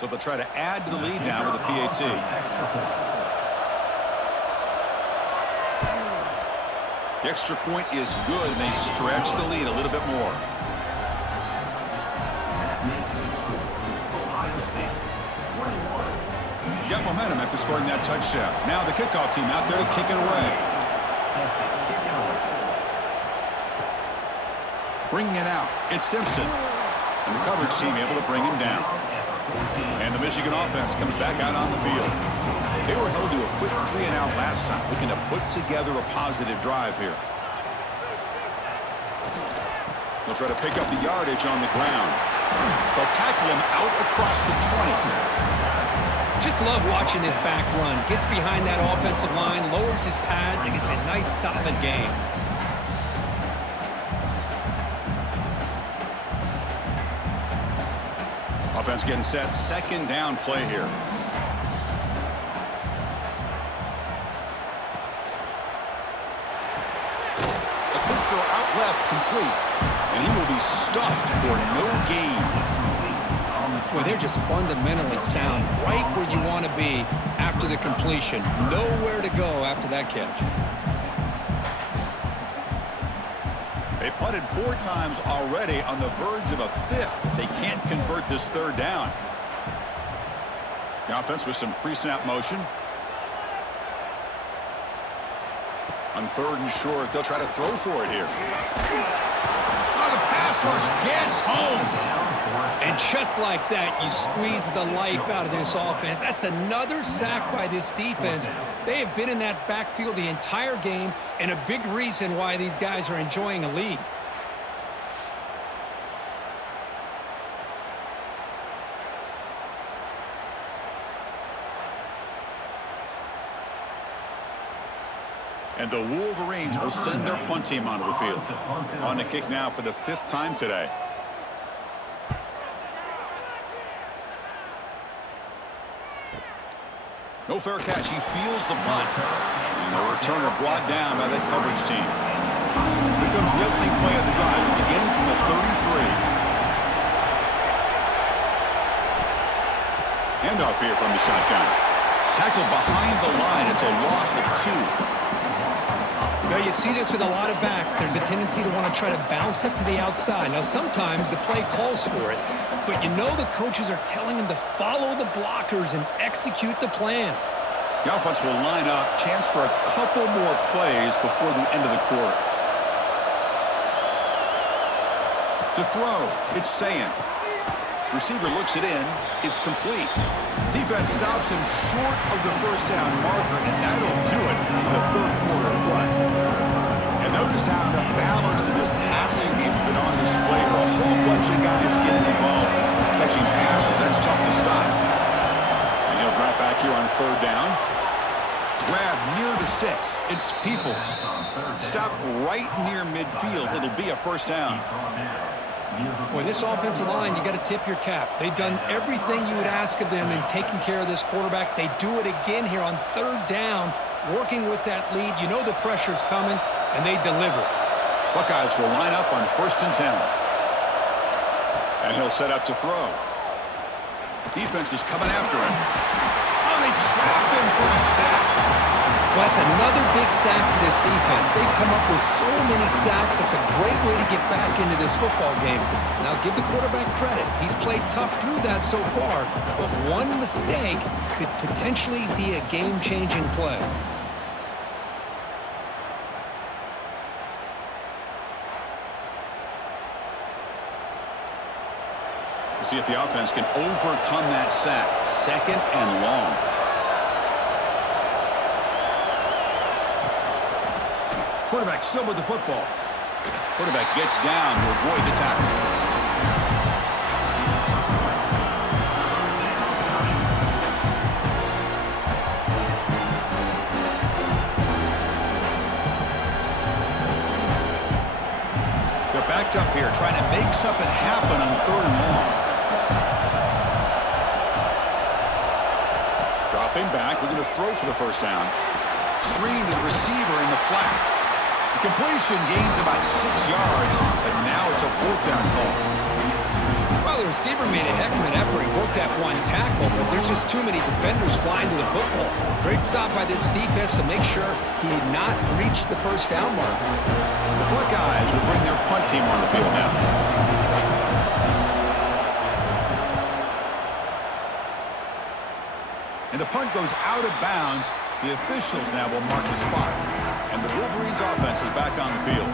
So they'll try to add to the lead now with a PAT. The extra point is good, and they stretch the lead a little bit more. Got momentum after scoring that touchdown. Now the kickoff team out there to kick it away. Bringing it out, it's Simpson. And the coverage team able to bring him down. And the Michigan offense comes back out on the field. They were held to a quick 3-and-out last time, looking to put together a positive drive here. They'll try to pick up the yardage on the ground. They'll tackle him out across the 20. Just love watching this back run. Gets behind that offensive line, lowers his pads, and gets a nice, solid gain. Offense getting set. 2nd down play here. left, complete. And he will be stuffed for no gain. Boy, they're just fundamentally sound, right where you want to be after the completion. Nowhere to go after that catch. They punted 4 times already, on the verge of a 5th. They can't convert this 3rd down. The offense with some pre-snap motion. On 3rd and short, they'll try to throw for it here. Oh, the pass rush gets home. And just like that, you squeeze the life out of this offense. That's another sack by this defense. They have been in that backfield the entire game, and a big reason why these guys are enjoying a lead. And the Wolverines will send their punt team onto the field. On the kick now for the 5th time today. No fair catch. He feels the punt. And the returner brought down by that coverage team. Here comes the opening play of the drive, beginning from the 33. Handoff here from the shotgun. Tackled behind the line. It's a loss of 2. Now, you see this with a lot of backs. There's a tendency to want to try to bounce it to the outside. Now, sometimes the play calls for it, but you know the coaches are telling them to follow the blockers and execute the plan. The offense will line up. Chance for a couple more plays before the end of the quarter. To throw, it's Sayin. Receiver looks it in. It's complete. Defense stops him short of the 1st down marker, and that'll do it in the 3rd quarter run. And notice how the balance of this passing game's been on display here. A whole bunch of guys getting involved, catching passes. That's tough to stop. And he'll drop back here on 3rd down. Grab near the sticks. It's Peoples. Stop right near midfield. It'll be a 1st down. Boy, this offensive line, you got to tip your cap. They've done everything you would ask of them in taking care of this quarterback. They do it again here on 3rd down, working with that lead. You know the pressure's coming, and they deliver. Buckeyes will line up on 1st and 10. And he'll set up to throw. Defense is coming after him. Oh, they trap him for a sack. Well, that's another big sack for this defense. They've come up with so many sacks. It's a great way to get back into this football game. Now, give the quarterback credit. He's played tough through that so far, but one mistake could potentially be a game-changing play. We'll see if the offense can overcome that sack. 2nd and long. Quarterback still with the football. Quarterback gets down to avoid the tackle. They're backed up here, trying to make something happen on 3rd and long. Dropping back, looking to throw for the 1st down. Screen to the receiver in the flat. Completion gains about 6 yards, and now it's a 4th down call. Well, the receiver made a heck of an effort. He worked that one tackle, but there's just too many defenders flying to the football. Great stop by this defense to make sure he did not reach the 1st down mark. The Buckeyes will bring their punt team on the field now. And the punt goes out of bounds. The officials now will mark the spot. And the Wolverines offense is back on the field.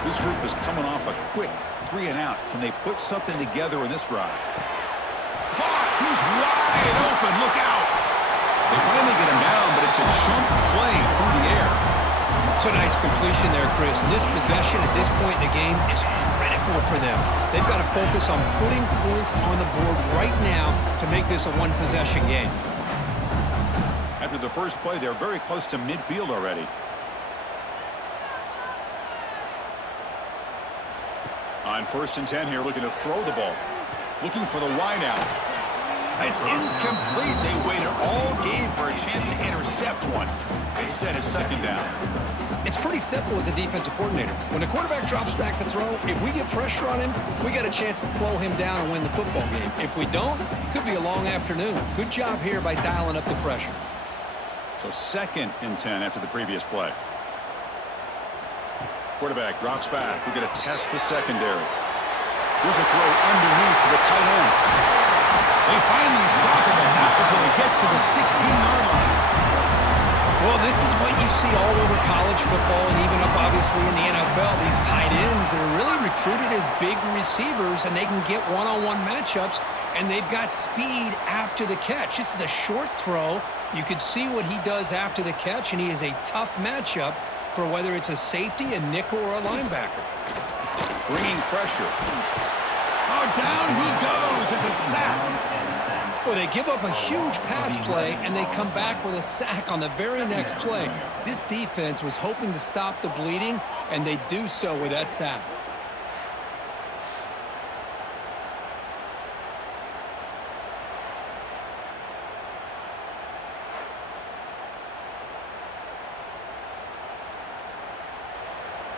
This group is coming off a quick 3 and out. Can they put something together in this drive? Caught! He's wide open. Look out! They finally get him down, but it's a jump play through the air. It's a nice completion there, Chris. And this possession at this point in the game is critical for them. They've got to focus on putting points on the board right now to make this a one-possession game. After the first play, they're very close to midfield already. On 1st and 10 here, looking to throw the ball. Looking for the wide out. It's incomplete. They waited all game for a chance to intercept one. Instead, it's second down. It's pretty simple as a defensive coordinator. When the quarterback drops back to throw, if we get pressure on him, we got a chance to slow him down and win the football game. If we don't, could be a long afternoon. Good job here by dialing up the pressure. So 2nd and 10 after the previous play. Quarterback drops back. We're going to test the secondary. Here's a throw underneath to the tight end. They finally stop him, but not before he gets to the 16-yard line. Well, this is what you see all over college football and even up, obviously, in the NFL. These tight ends are really recruited as big receivers, and they can get one-on-one matchups, and they've got speed after the catch. This is a short throw. You could see what he does after the catch, and he is a tough matchup for whether it's a safety, a nickel, or a linebacker. Bringing pressure. Oh, down he goes. It's a sack. Well, they give up a huge pass play, and they come back with a sack on the very next play. This defense was hoping to stop the bleeding, and they do so with that sack.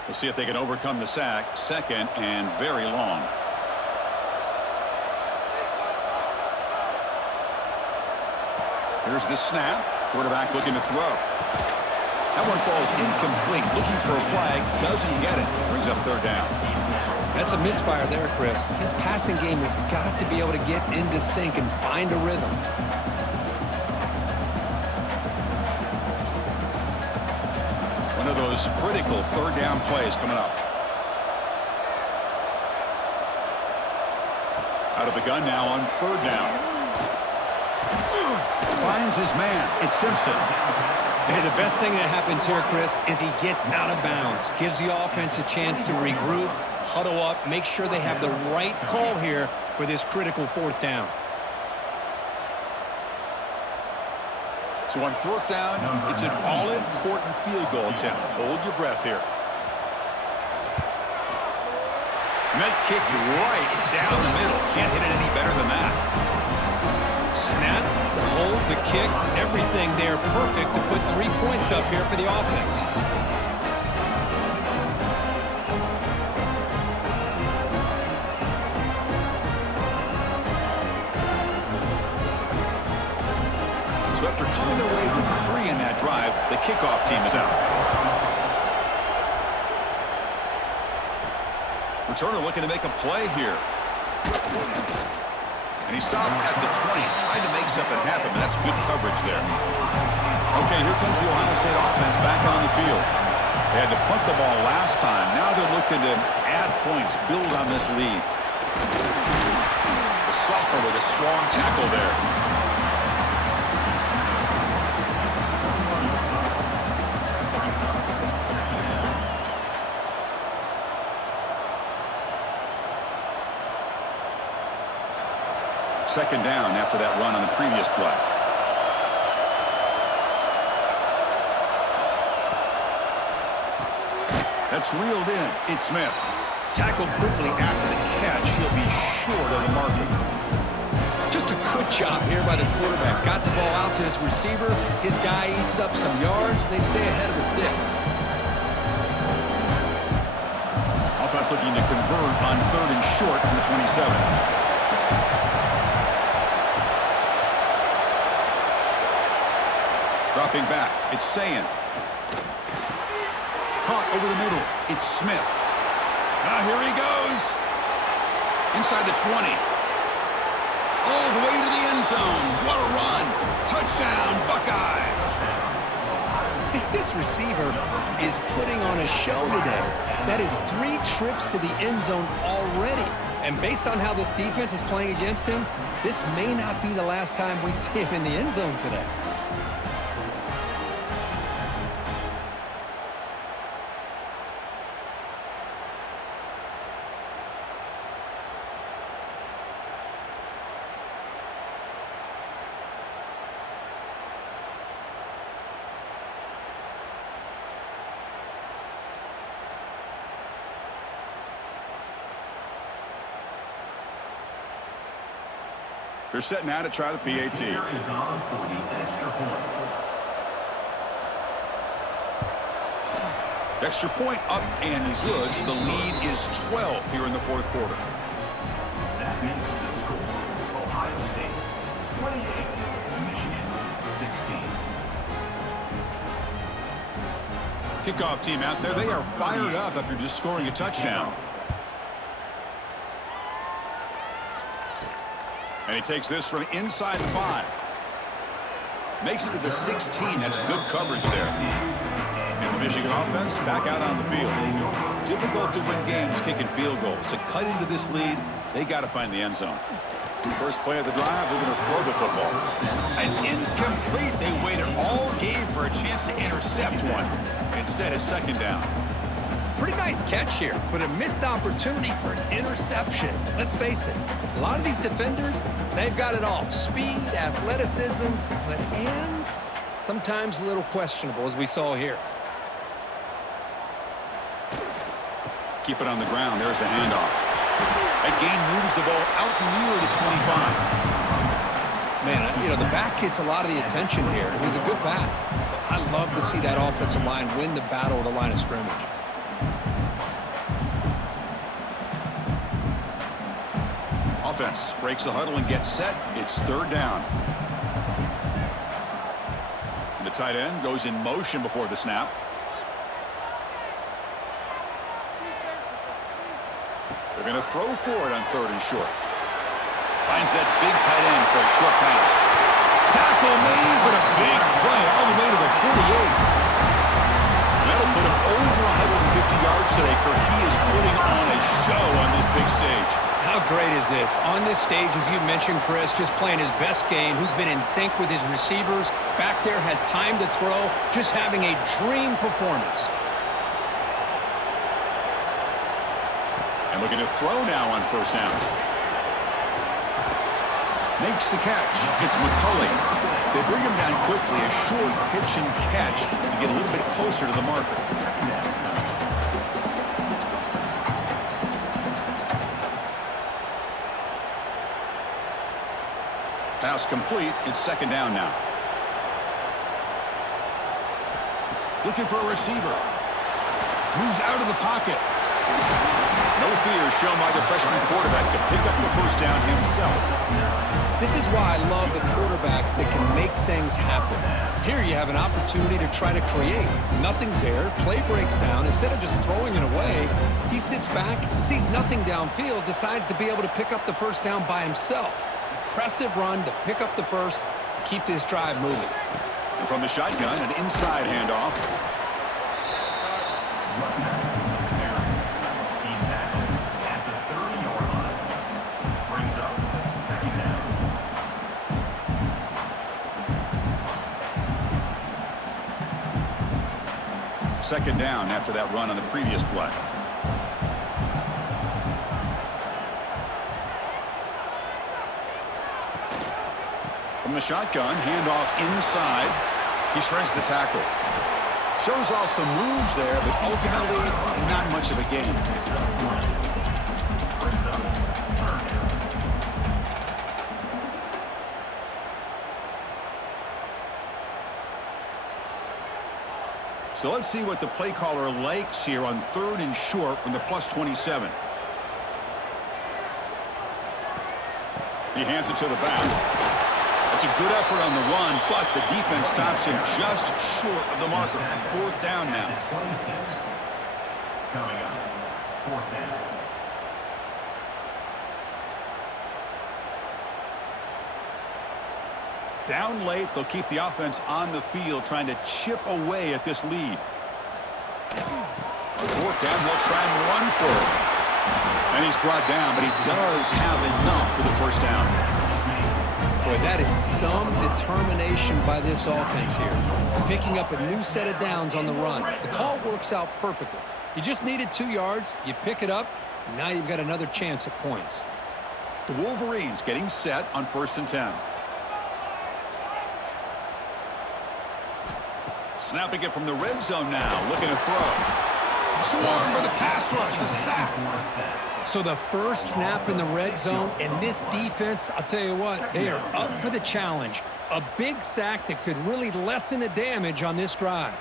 We'll see if they can overcome the sack. 2nd and very long. Here's the snap. Quarterback looking to throw. That one falls incomplete. Looking for a flag. Doesn't get it. Brings up 3rd down. That's a misfire there, Chris. This passing game has got to be able to get into sync and find a rhythm. One of those critical 3rd down plays coming up. Out of the gun now on 3rd down. Finds his man. It's Simpson. Hey, the best thing that happens here, Chris, is he gets out of bounds. Gives the offense a chance to regroup, huddle up, make sure they have the right call here for this critical 4th down. So on 4th down, it's an all-important field goal attempt. Hold your breath here. And that kick right down the middle. Can't hit it any better than that. Snap, hold, the kick, everything there perfect to put 3 points up here for the offense. So after coming away with 3 in that drive, the kickoff team is out. Returner looking to make a play here. And he stopped at the 20, trying to make something happen, but that's good coverage there. Okay, here comes the Ohio State offense back on the field. They had to punt the ball last time. Now they're looking to add points, build on this lead. The sophomore with a strong tackle there. Second down after that run on the previous play. That's reeled in. It's Smith. Tackled quickly after the catch. He'll be short of the marker. Just a good job here by the quarterback. Got the ball out to his receiver. His guy eats up some yards. They stay ahead of the sticks. Offense looking to convert on 3rd and short from the 27. Dropping back, it's Sayin. Caught over the middle, it's Smith. Now here he goes. Inside the 20. All the way to the end zone. What a run. Touchdown, Buckeyes. This receiver is putting on a show today. That is 3 trips to the end zone already. And based on how this defense is playing against him, this may not be the last time we see him in the end zone today. They're set now to try the PAT. Extra point up and good, so the lead is 12 here in the fourth quarter. That makes the score Ohio State 28, Michigan 16. Kickoff team out there, they are fired up after just scoring a touchdown. And he takes this from inside the 5. Makes it to the 16. That's good coverage there. And the Michigan offense back out on the field. Difficult to win games kicking field goals. To cut into this lead, they got to find the end zone. First play of the drive, they're going to throw the football. It's incomplete. They waited all game for a chance to intercept one. Instead, it's second down. Pretty nice catch here, but a missed opportunity for an interception. Let's face it, a lot of these defenders, they've got it all. Speed, athleticism, but hands, sometimes a little questionable, as we saw here. Keep it on the ground. There's the handoff. That gain moves the ball out near the 25. Man, you know, the back gets a lot of the attention here. It was a good back. I love to see that offensive line win the battle at the line of scrimmage. Offense breaks the huddle and gets set. It's third down. And the tight end goes in motion before the snap. They're going to throw for it on third and short. Finds that big tight end for a short pass. Tackle made, but a big play all the way to the 48. That'll put him over 150 yards today, Kirk. He is putting on a show on this big stage. How great is this? On this stage, as you mentioned, Chris, just playing his best game. Who's been in sync with his receivers. Back there, has time to throw. Just having a dream performance. And looking to throw now on first down. Makes the catch. It's McCulley. They bring him down quickly. A short pitch and catch to get a little bit closer to the marker. Pass complete. It's second down now. Looking for a receiver. Moves out of the pocket. No fear shown by the freshman quarterback to pick up the first down himself. This is why I love the quarterbacks that can make things happen. Here you have an opportunity to try to create. Nothing's there. Play breaks down. Instead of just throwing it away, he sits back, sees nothing downfield, decides to be able to pick up the first down by himself. Impressive run to pick up the first, keep this drive moving. And from the shotgun, an inside handoff. He's tackled at the 30-yard line. Brings up second down. Second down after that run on the previous play. From the shotgun, handoff inside. He shreds the tackle. Shows off the moves there, but ultimately not much of a gain. So let's see what the play caller likes here on third and short from the +27. He hands it to the back. It's a good effort on the run, but the defense stops him just short of the marker. Fourth down now. 26. Coming up, fourth down. Down late, they'll keep the offense on the field, trying to chip away at this lead. Fourth down, they'll try and run for it. And he's brought down, but he does have enough for the first down. Boy, that is some determination by this offense here. Picking up a new set of downs on the run. The call works out perfectly. You just needed 2 yards. You pick it up. Now you've got another chance at points. The Wolverines getting set on 1st and 10. Snapping it from the red zone now. Looking to throw. Swarm for the pass rush. A sack. So the first snap in the red zone, and this defense, I'll tell you what, they are up for the challenge. A big sack that could really lessen the damage on this drive.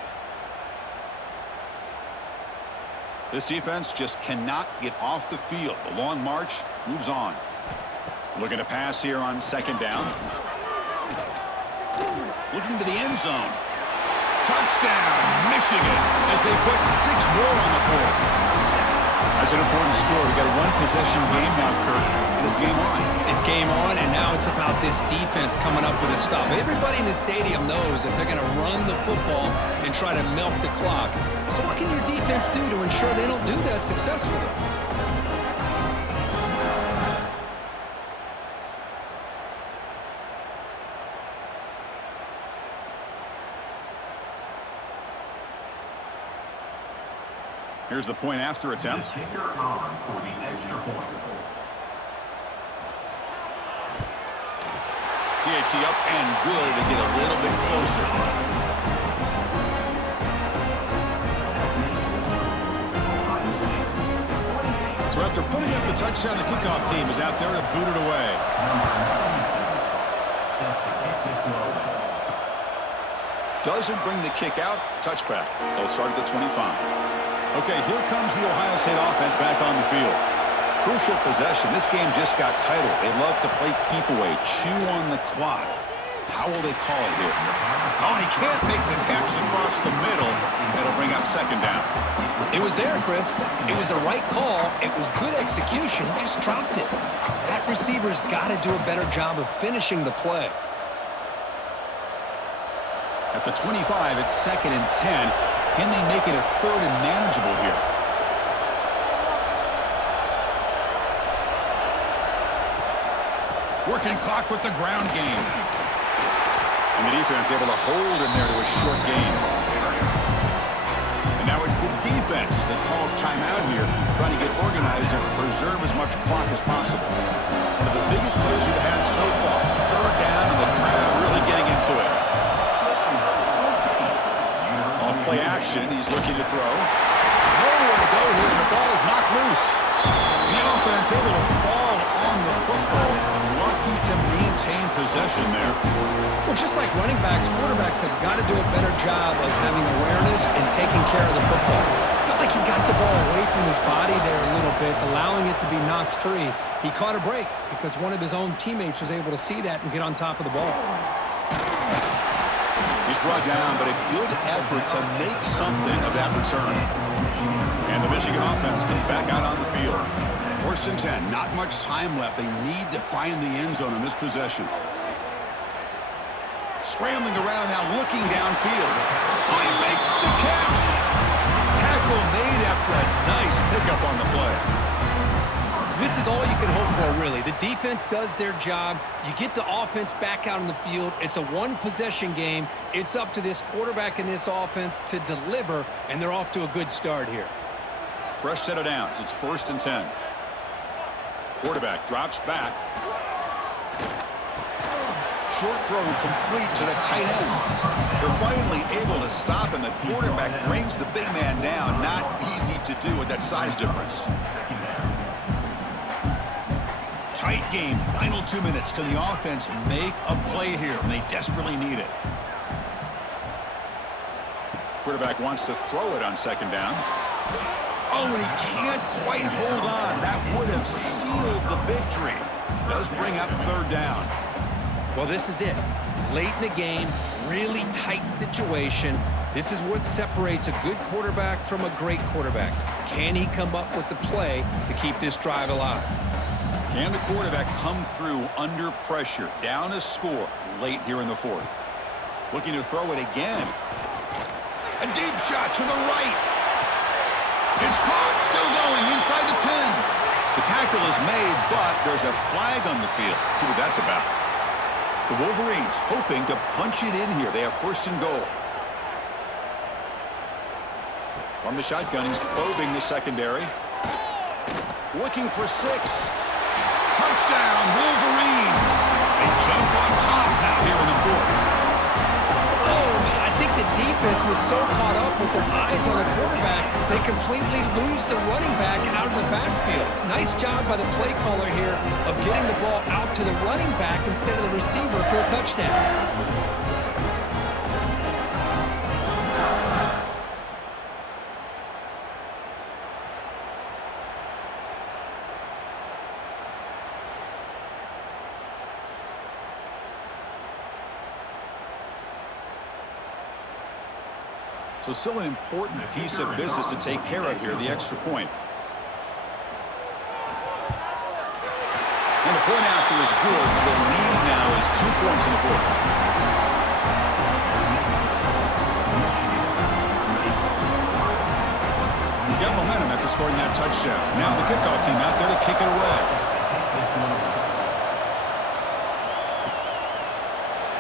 This defense just cannot get off the field. The long march moves on. Looking to pass here on second down. Looking to the end zone. Touchdown, Michigan, as they put 6 more on the board. That's an important score. We got a one-possession game now, Kirk, and it's game on. It's game on, and now it's about this defense coming up with a stop. Everybody in the stadium knows that they're going to run the football and try to milk the clock. So what can your defense do to ensure they don't do that successfully? Here's the point after attempt. The kicker on for the extra point. PAT up and good to get a little bit closer. So after putting up the touchdown, the kickoff team is out there to boot it away. Set to kick this one. Doesn't bring the kick out. Touchback. They'll start at the 25. Okay, here comes the Ohio State offense back on the field. Crucial possession. This game just got tighter. They love to play keep away, chew on the clock. How will they call it here? Oh, he can't make the catch across the middle. That'll bring up second down. It was there, Chris. It was the right call. It was good execution. He just dropped it. That receiver's got to do a better job of finishing the play. At the 25, it's 2nd and 10. Can they make it a 3rd and manageable here? Working clock with the ground game. And the defense able to hold him there to a short gain. And now it's the defense that calls timeout here, trying to get organized and preserve as much clock as possible. One of the biggest plays we've had so far. 3rd down, and the crowd really getting into it. Play action. He's looking to throw. Nowhere to go here, and the ball is knocked loose. The offense able to fall on the football. Lucky to maintain possession there. Well, just like running backs, quarterbacks have got to do a better job of having awareness and taking care of the football. Felt like he got the ball away from his body there a little bit, allowing it to be knocked free. He caught a break because one of his own teammates was able to see that and get on top of the ball. He's brought down, but a good effort to make something of that return. And the Michigan offense comes back out on the field. 1st and 10, not much time left. They need to find the end zone in this possession. Scrambling around now, looking downfield. Oh, he makes the catch. Tackle made after a nice pickup on the play. This is all you can hope for, really. The defense does their job. You get the offense back out on the field. It's a one-possession game. It's up to this quarterback and this offense to deliver, and they're off to a good start here. Fresh set of downs. It's 1st and 10. Quarterback drops back. Short throw complete to the tight end. They're finally able to stop, and the quarterback brings the big man down. Not easy to do with that size difference. Tight game, final 2 minutes. Can the offense make a play here? And they desperately need it. Quarterback wants to throw it on second down. Oh, and he can't quite hold on. That would have sealed the victory. Does bring up 3rd down. Well, this is it. Late in the game, really tight situation. This is what separates a good quarterback from a great quarterback. Can he come up with the play to keep this drive alive? Can the quarterback come through under pressure? Down a score late here in the 4th. Looking to throw it again. A deep shot to the right. It's caught. Still going inside the 10. The tackle is made, but there's a flag on the field. Let's see what that's about. The Wolverines hoping to punch it in here. They have 1st and goal. From the shotgun, he's probing the secondary. Looking for 6. Touchdown, Wolverines. They jump on top now here in the 4th. Oh, man, I think the defense was so caught up with their eyes on the quarterback, they completely lose the running back out of the backfield. Nice job by the play caller here of getting the ball out to the running back instead of the receiver for a touchdown. So still an important piece of business to take care of here, the extra point. And the point after is good. So the lead now is 2 points in the fourth. Got momentum after scoring that touchdown. Now the kickoff team out there to kick it away.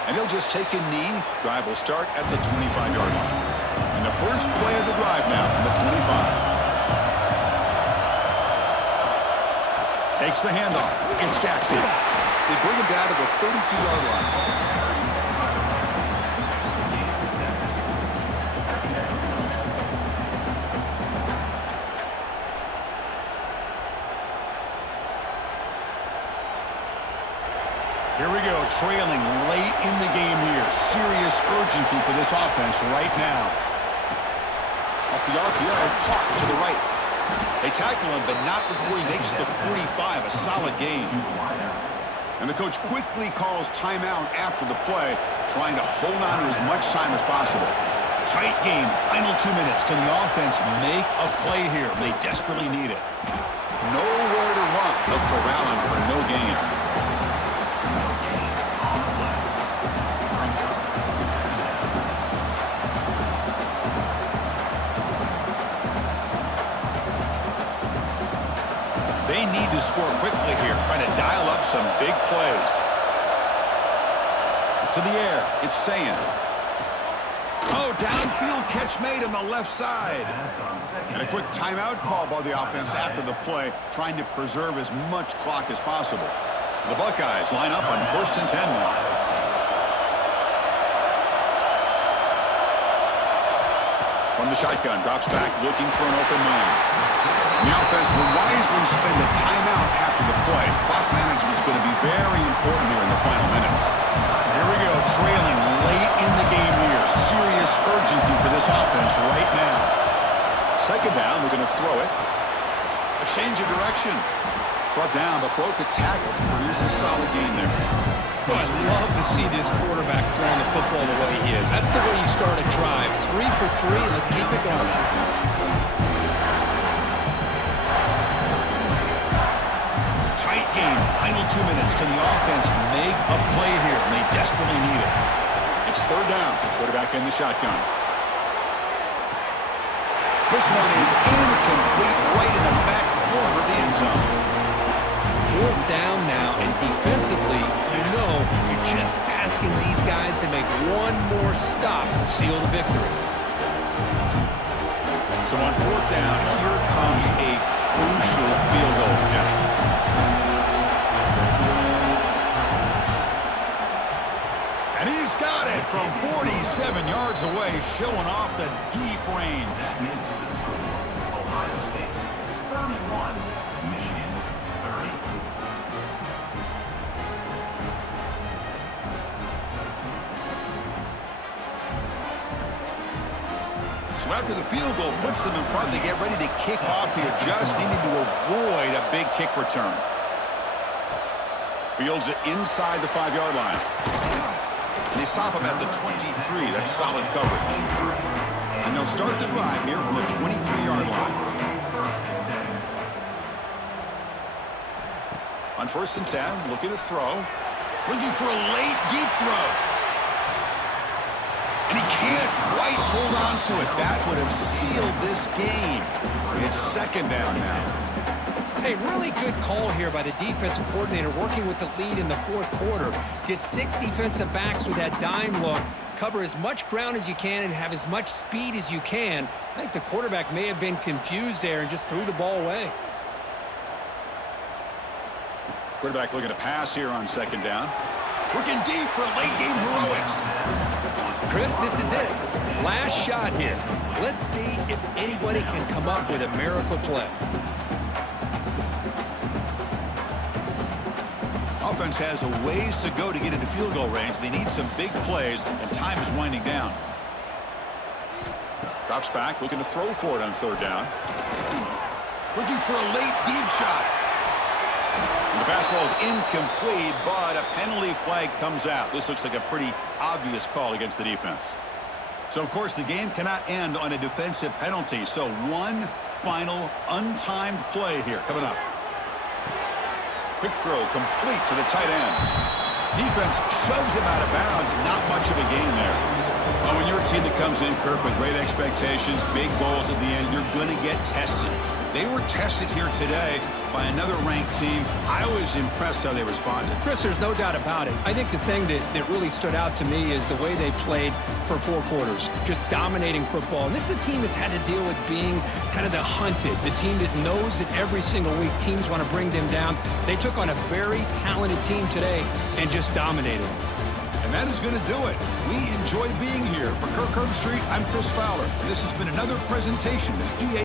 And he'll just take a knee. Drive will start at the 25-yard line. And the first play of the drive now from the 25. Takes the handoff. It's Jackson. They bring him down to the 32-yard line. Here we go, trailing late in the game here. Serious urgency for this offense right now. Off the RPO, caught to the right. They tackle him, but not before he makes the 45, a solid gain. And the coach quickly calls timeout after the play, trying to hold on to as much time as possible. Tight game, final 2 minutes. Can the offense make a play here? They desperately need it. Nowhere to run. They'll corral him for no gain. They need to score quickly here, trying to dial up some big plays. To the air, it's Sayan. Oh, downfield catch made on the left side. And a quick timeout call by the offense after the play, trying to preserve as much clock as possible. The Buckeyes line up on 1st and 10 now. From the shotgun, drops back, looking for an open man. The offense will wisely spend a timeout after the play. Clock management is going to be very important here in the final minutes. Here we go, trailing late in the game here. Serious urgency for this offense right now. Second down, we're going to throw it. A change of direction. Brought down, but broke a tackle to produce a solid gain there. Oh, I love to see this quarterback throwing the football the way he is. That's the way you start a drive. 3 for 3, and let's keep it going. Tight game, final 2 minutes. Can the offense make a play here? And they desperately need it. It's third down. Quarterback in the shotgun. This one is incomplete, right in the back corner of the end zone. Fourth down now, and defensively, you're just asking these guys to make one more stop to seal the victory. So on fourth down, here comes a crucial field goal attempt. And he's got it from 47 yards away, showing off the deep range. Ohio State 31, Michigan 30. So after the field goal puts them in front, they get ready to kick off here, just needing to avoid a big kick return. Fields it inside the 5-yard line. And they stop him at the 23. That's solid coverage. And they'll start the drive here from the 23-yard line. On 1st and 10, looking to throw. Looking for a late, deep throw. And he can't quite hold on to it. That would have sealed this game. It's second down now. Hey, really good call here by the defensive coordinator, working with the lead in the fourth quarter. Get 6 defensive backs with that dime look. Cover as much ground as you can and have as much speed as you can. I think the quarterback may have been confused there and just threw the ball away. Quarterback looking to pass here on second down. Looking deep for late game heroics. Chris, this is it. Last shot here. Let's see if anybody can come up with a miracle play. Offense has a ways to go to get into field goal range. They need some big plays, and time is winding down. Drops back, looking to throw for it on third down. Looking for a late deep shot. And the pass ball is incomplete, but a penalty flag comes out. This looks like a pretty obvious call against the defense. So, of course, the game cannot end on a defensive penalty. So, one final untimed play here coming up. Quick throw complete to the tight end. Defense shoves him out of bounds. Not much of a gain there. Well, when you're a team that comes in, Kirk, with great expectations, big goals at the end, you're going to get tested. They were tested here today by another ranked team. I was impressed how they responded. Chris, there's no doubt about it. I think the thing that really stood out to me is the way they played for 4 quarters, just dominating football. And this is a team that's had to deal with being kind of the hunted, the team that knows that every single week teams want to bring them down. They took on a very talented team today and just dominated them. And that is going to do it. We enjoy being here. For Kirk Herbstreit, I'm Chris Fowler. This has been another presentation of EA.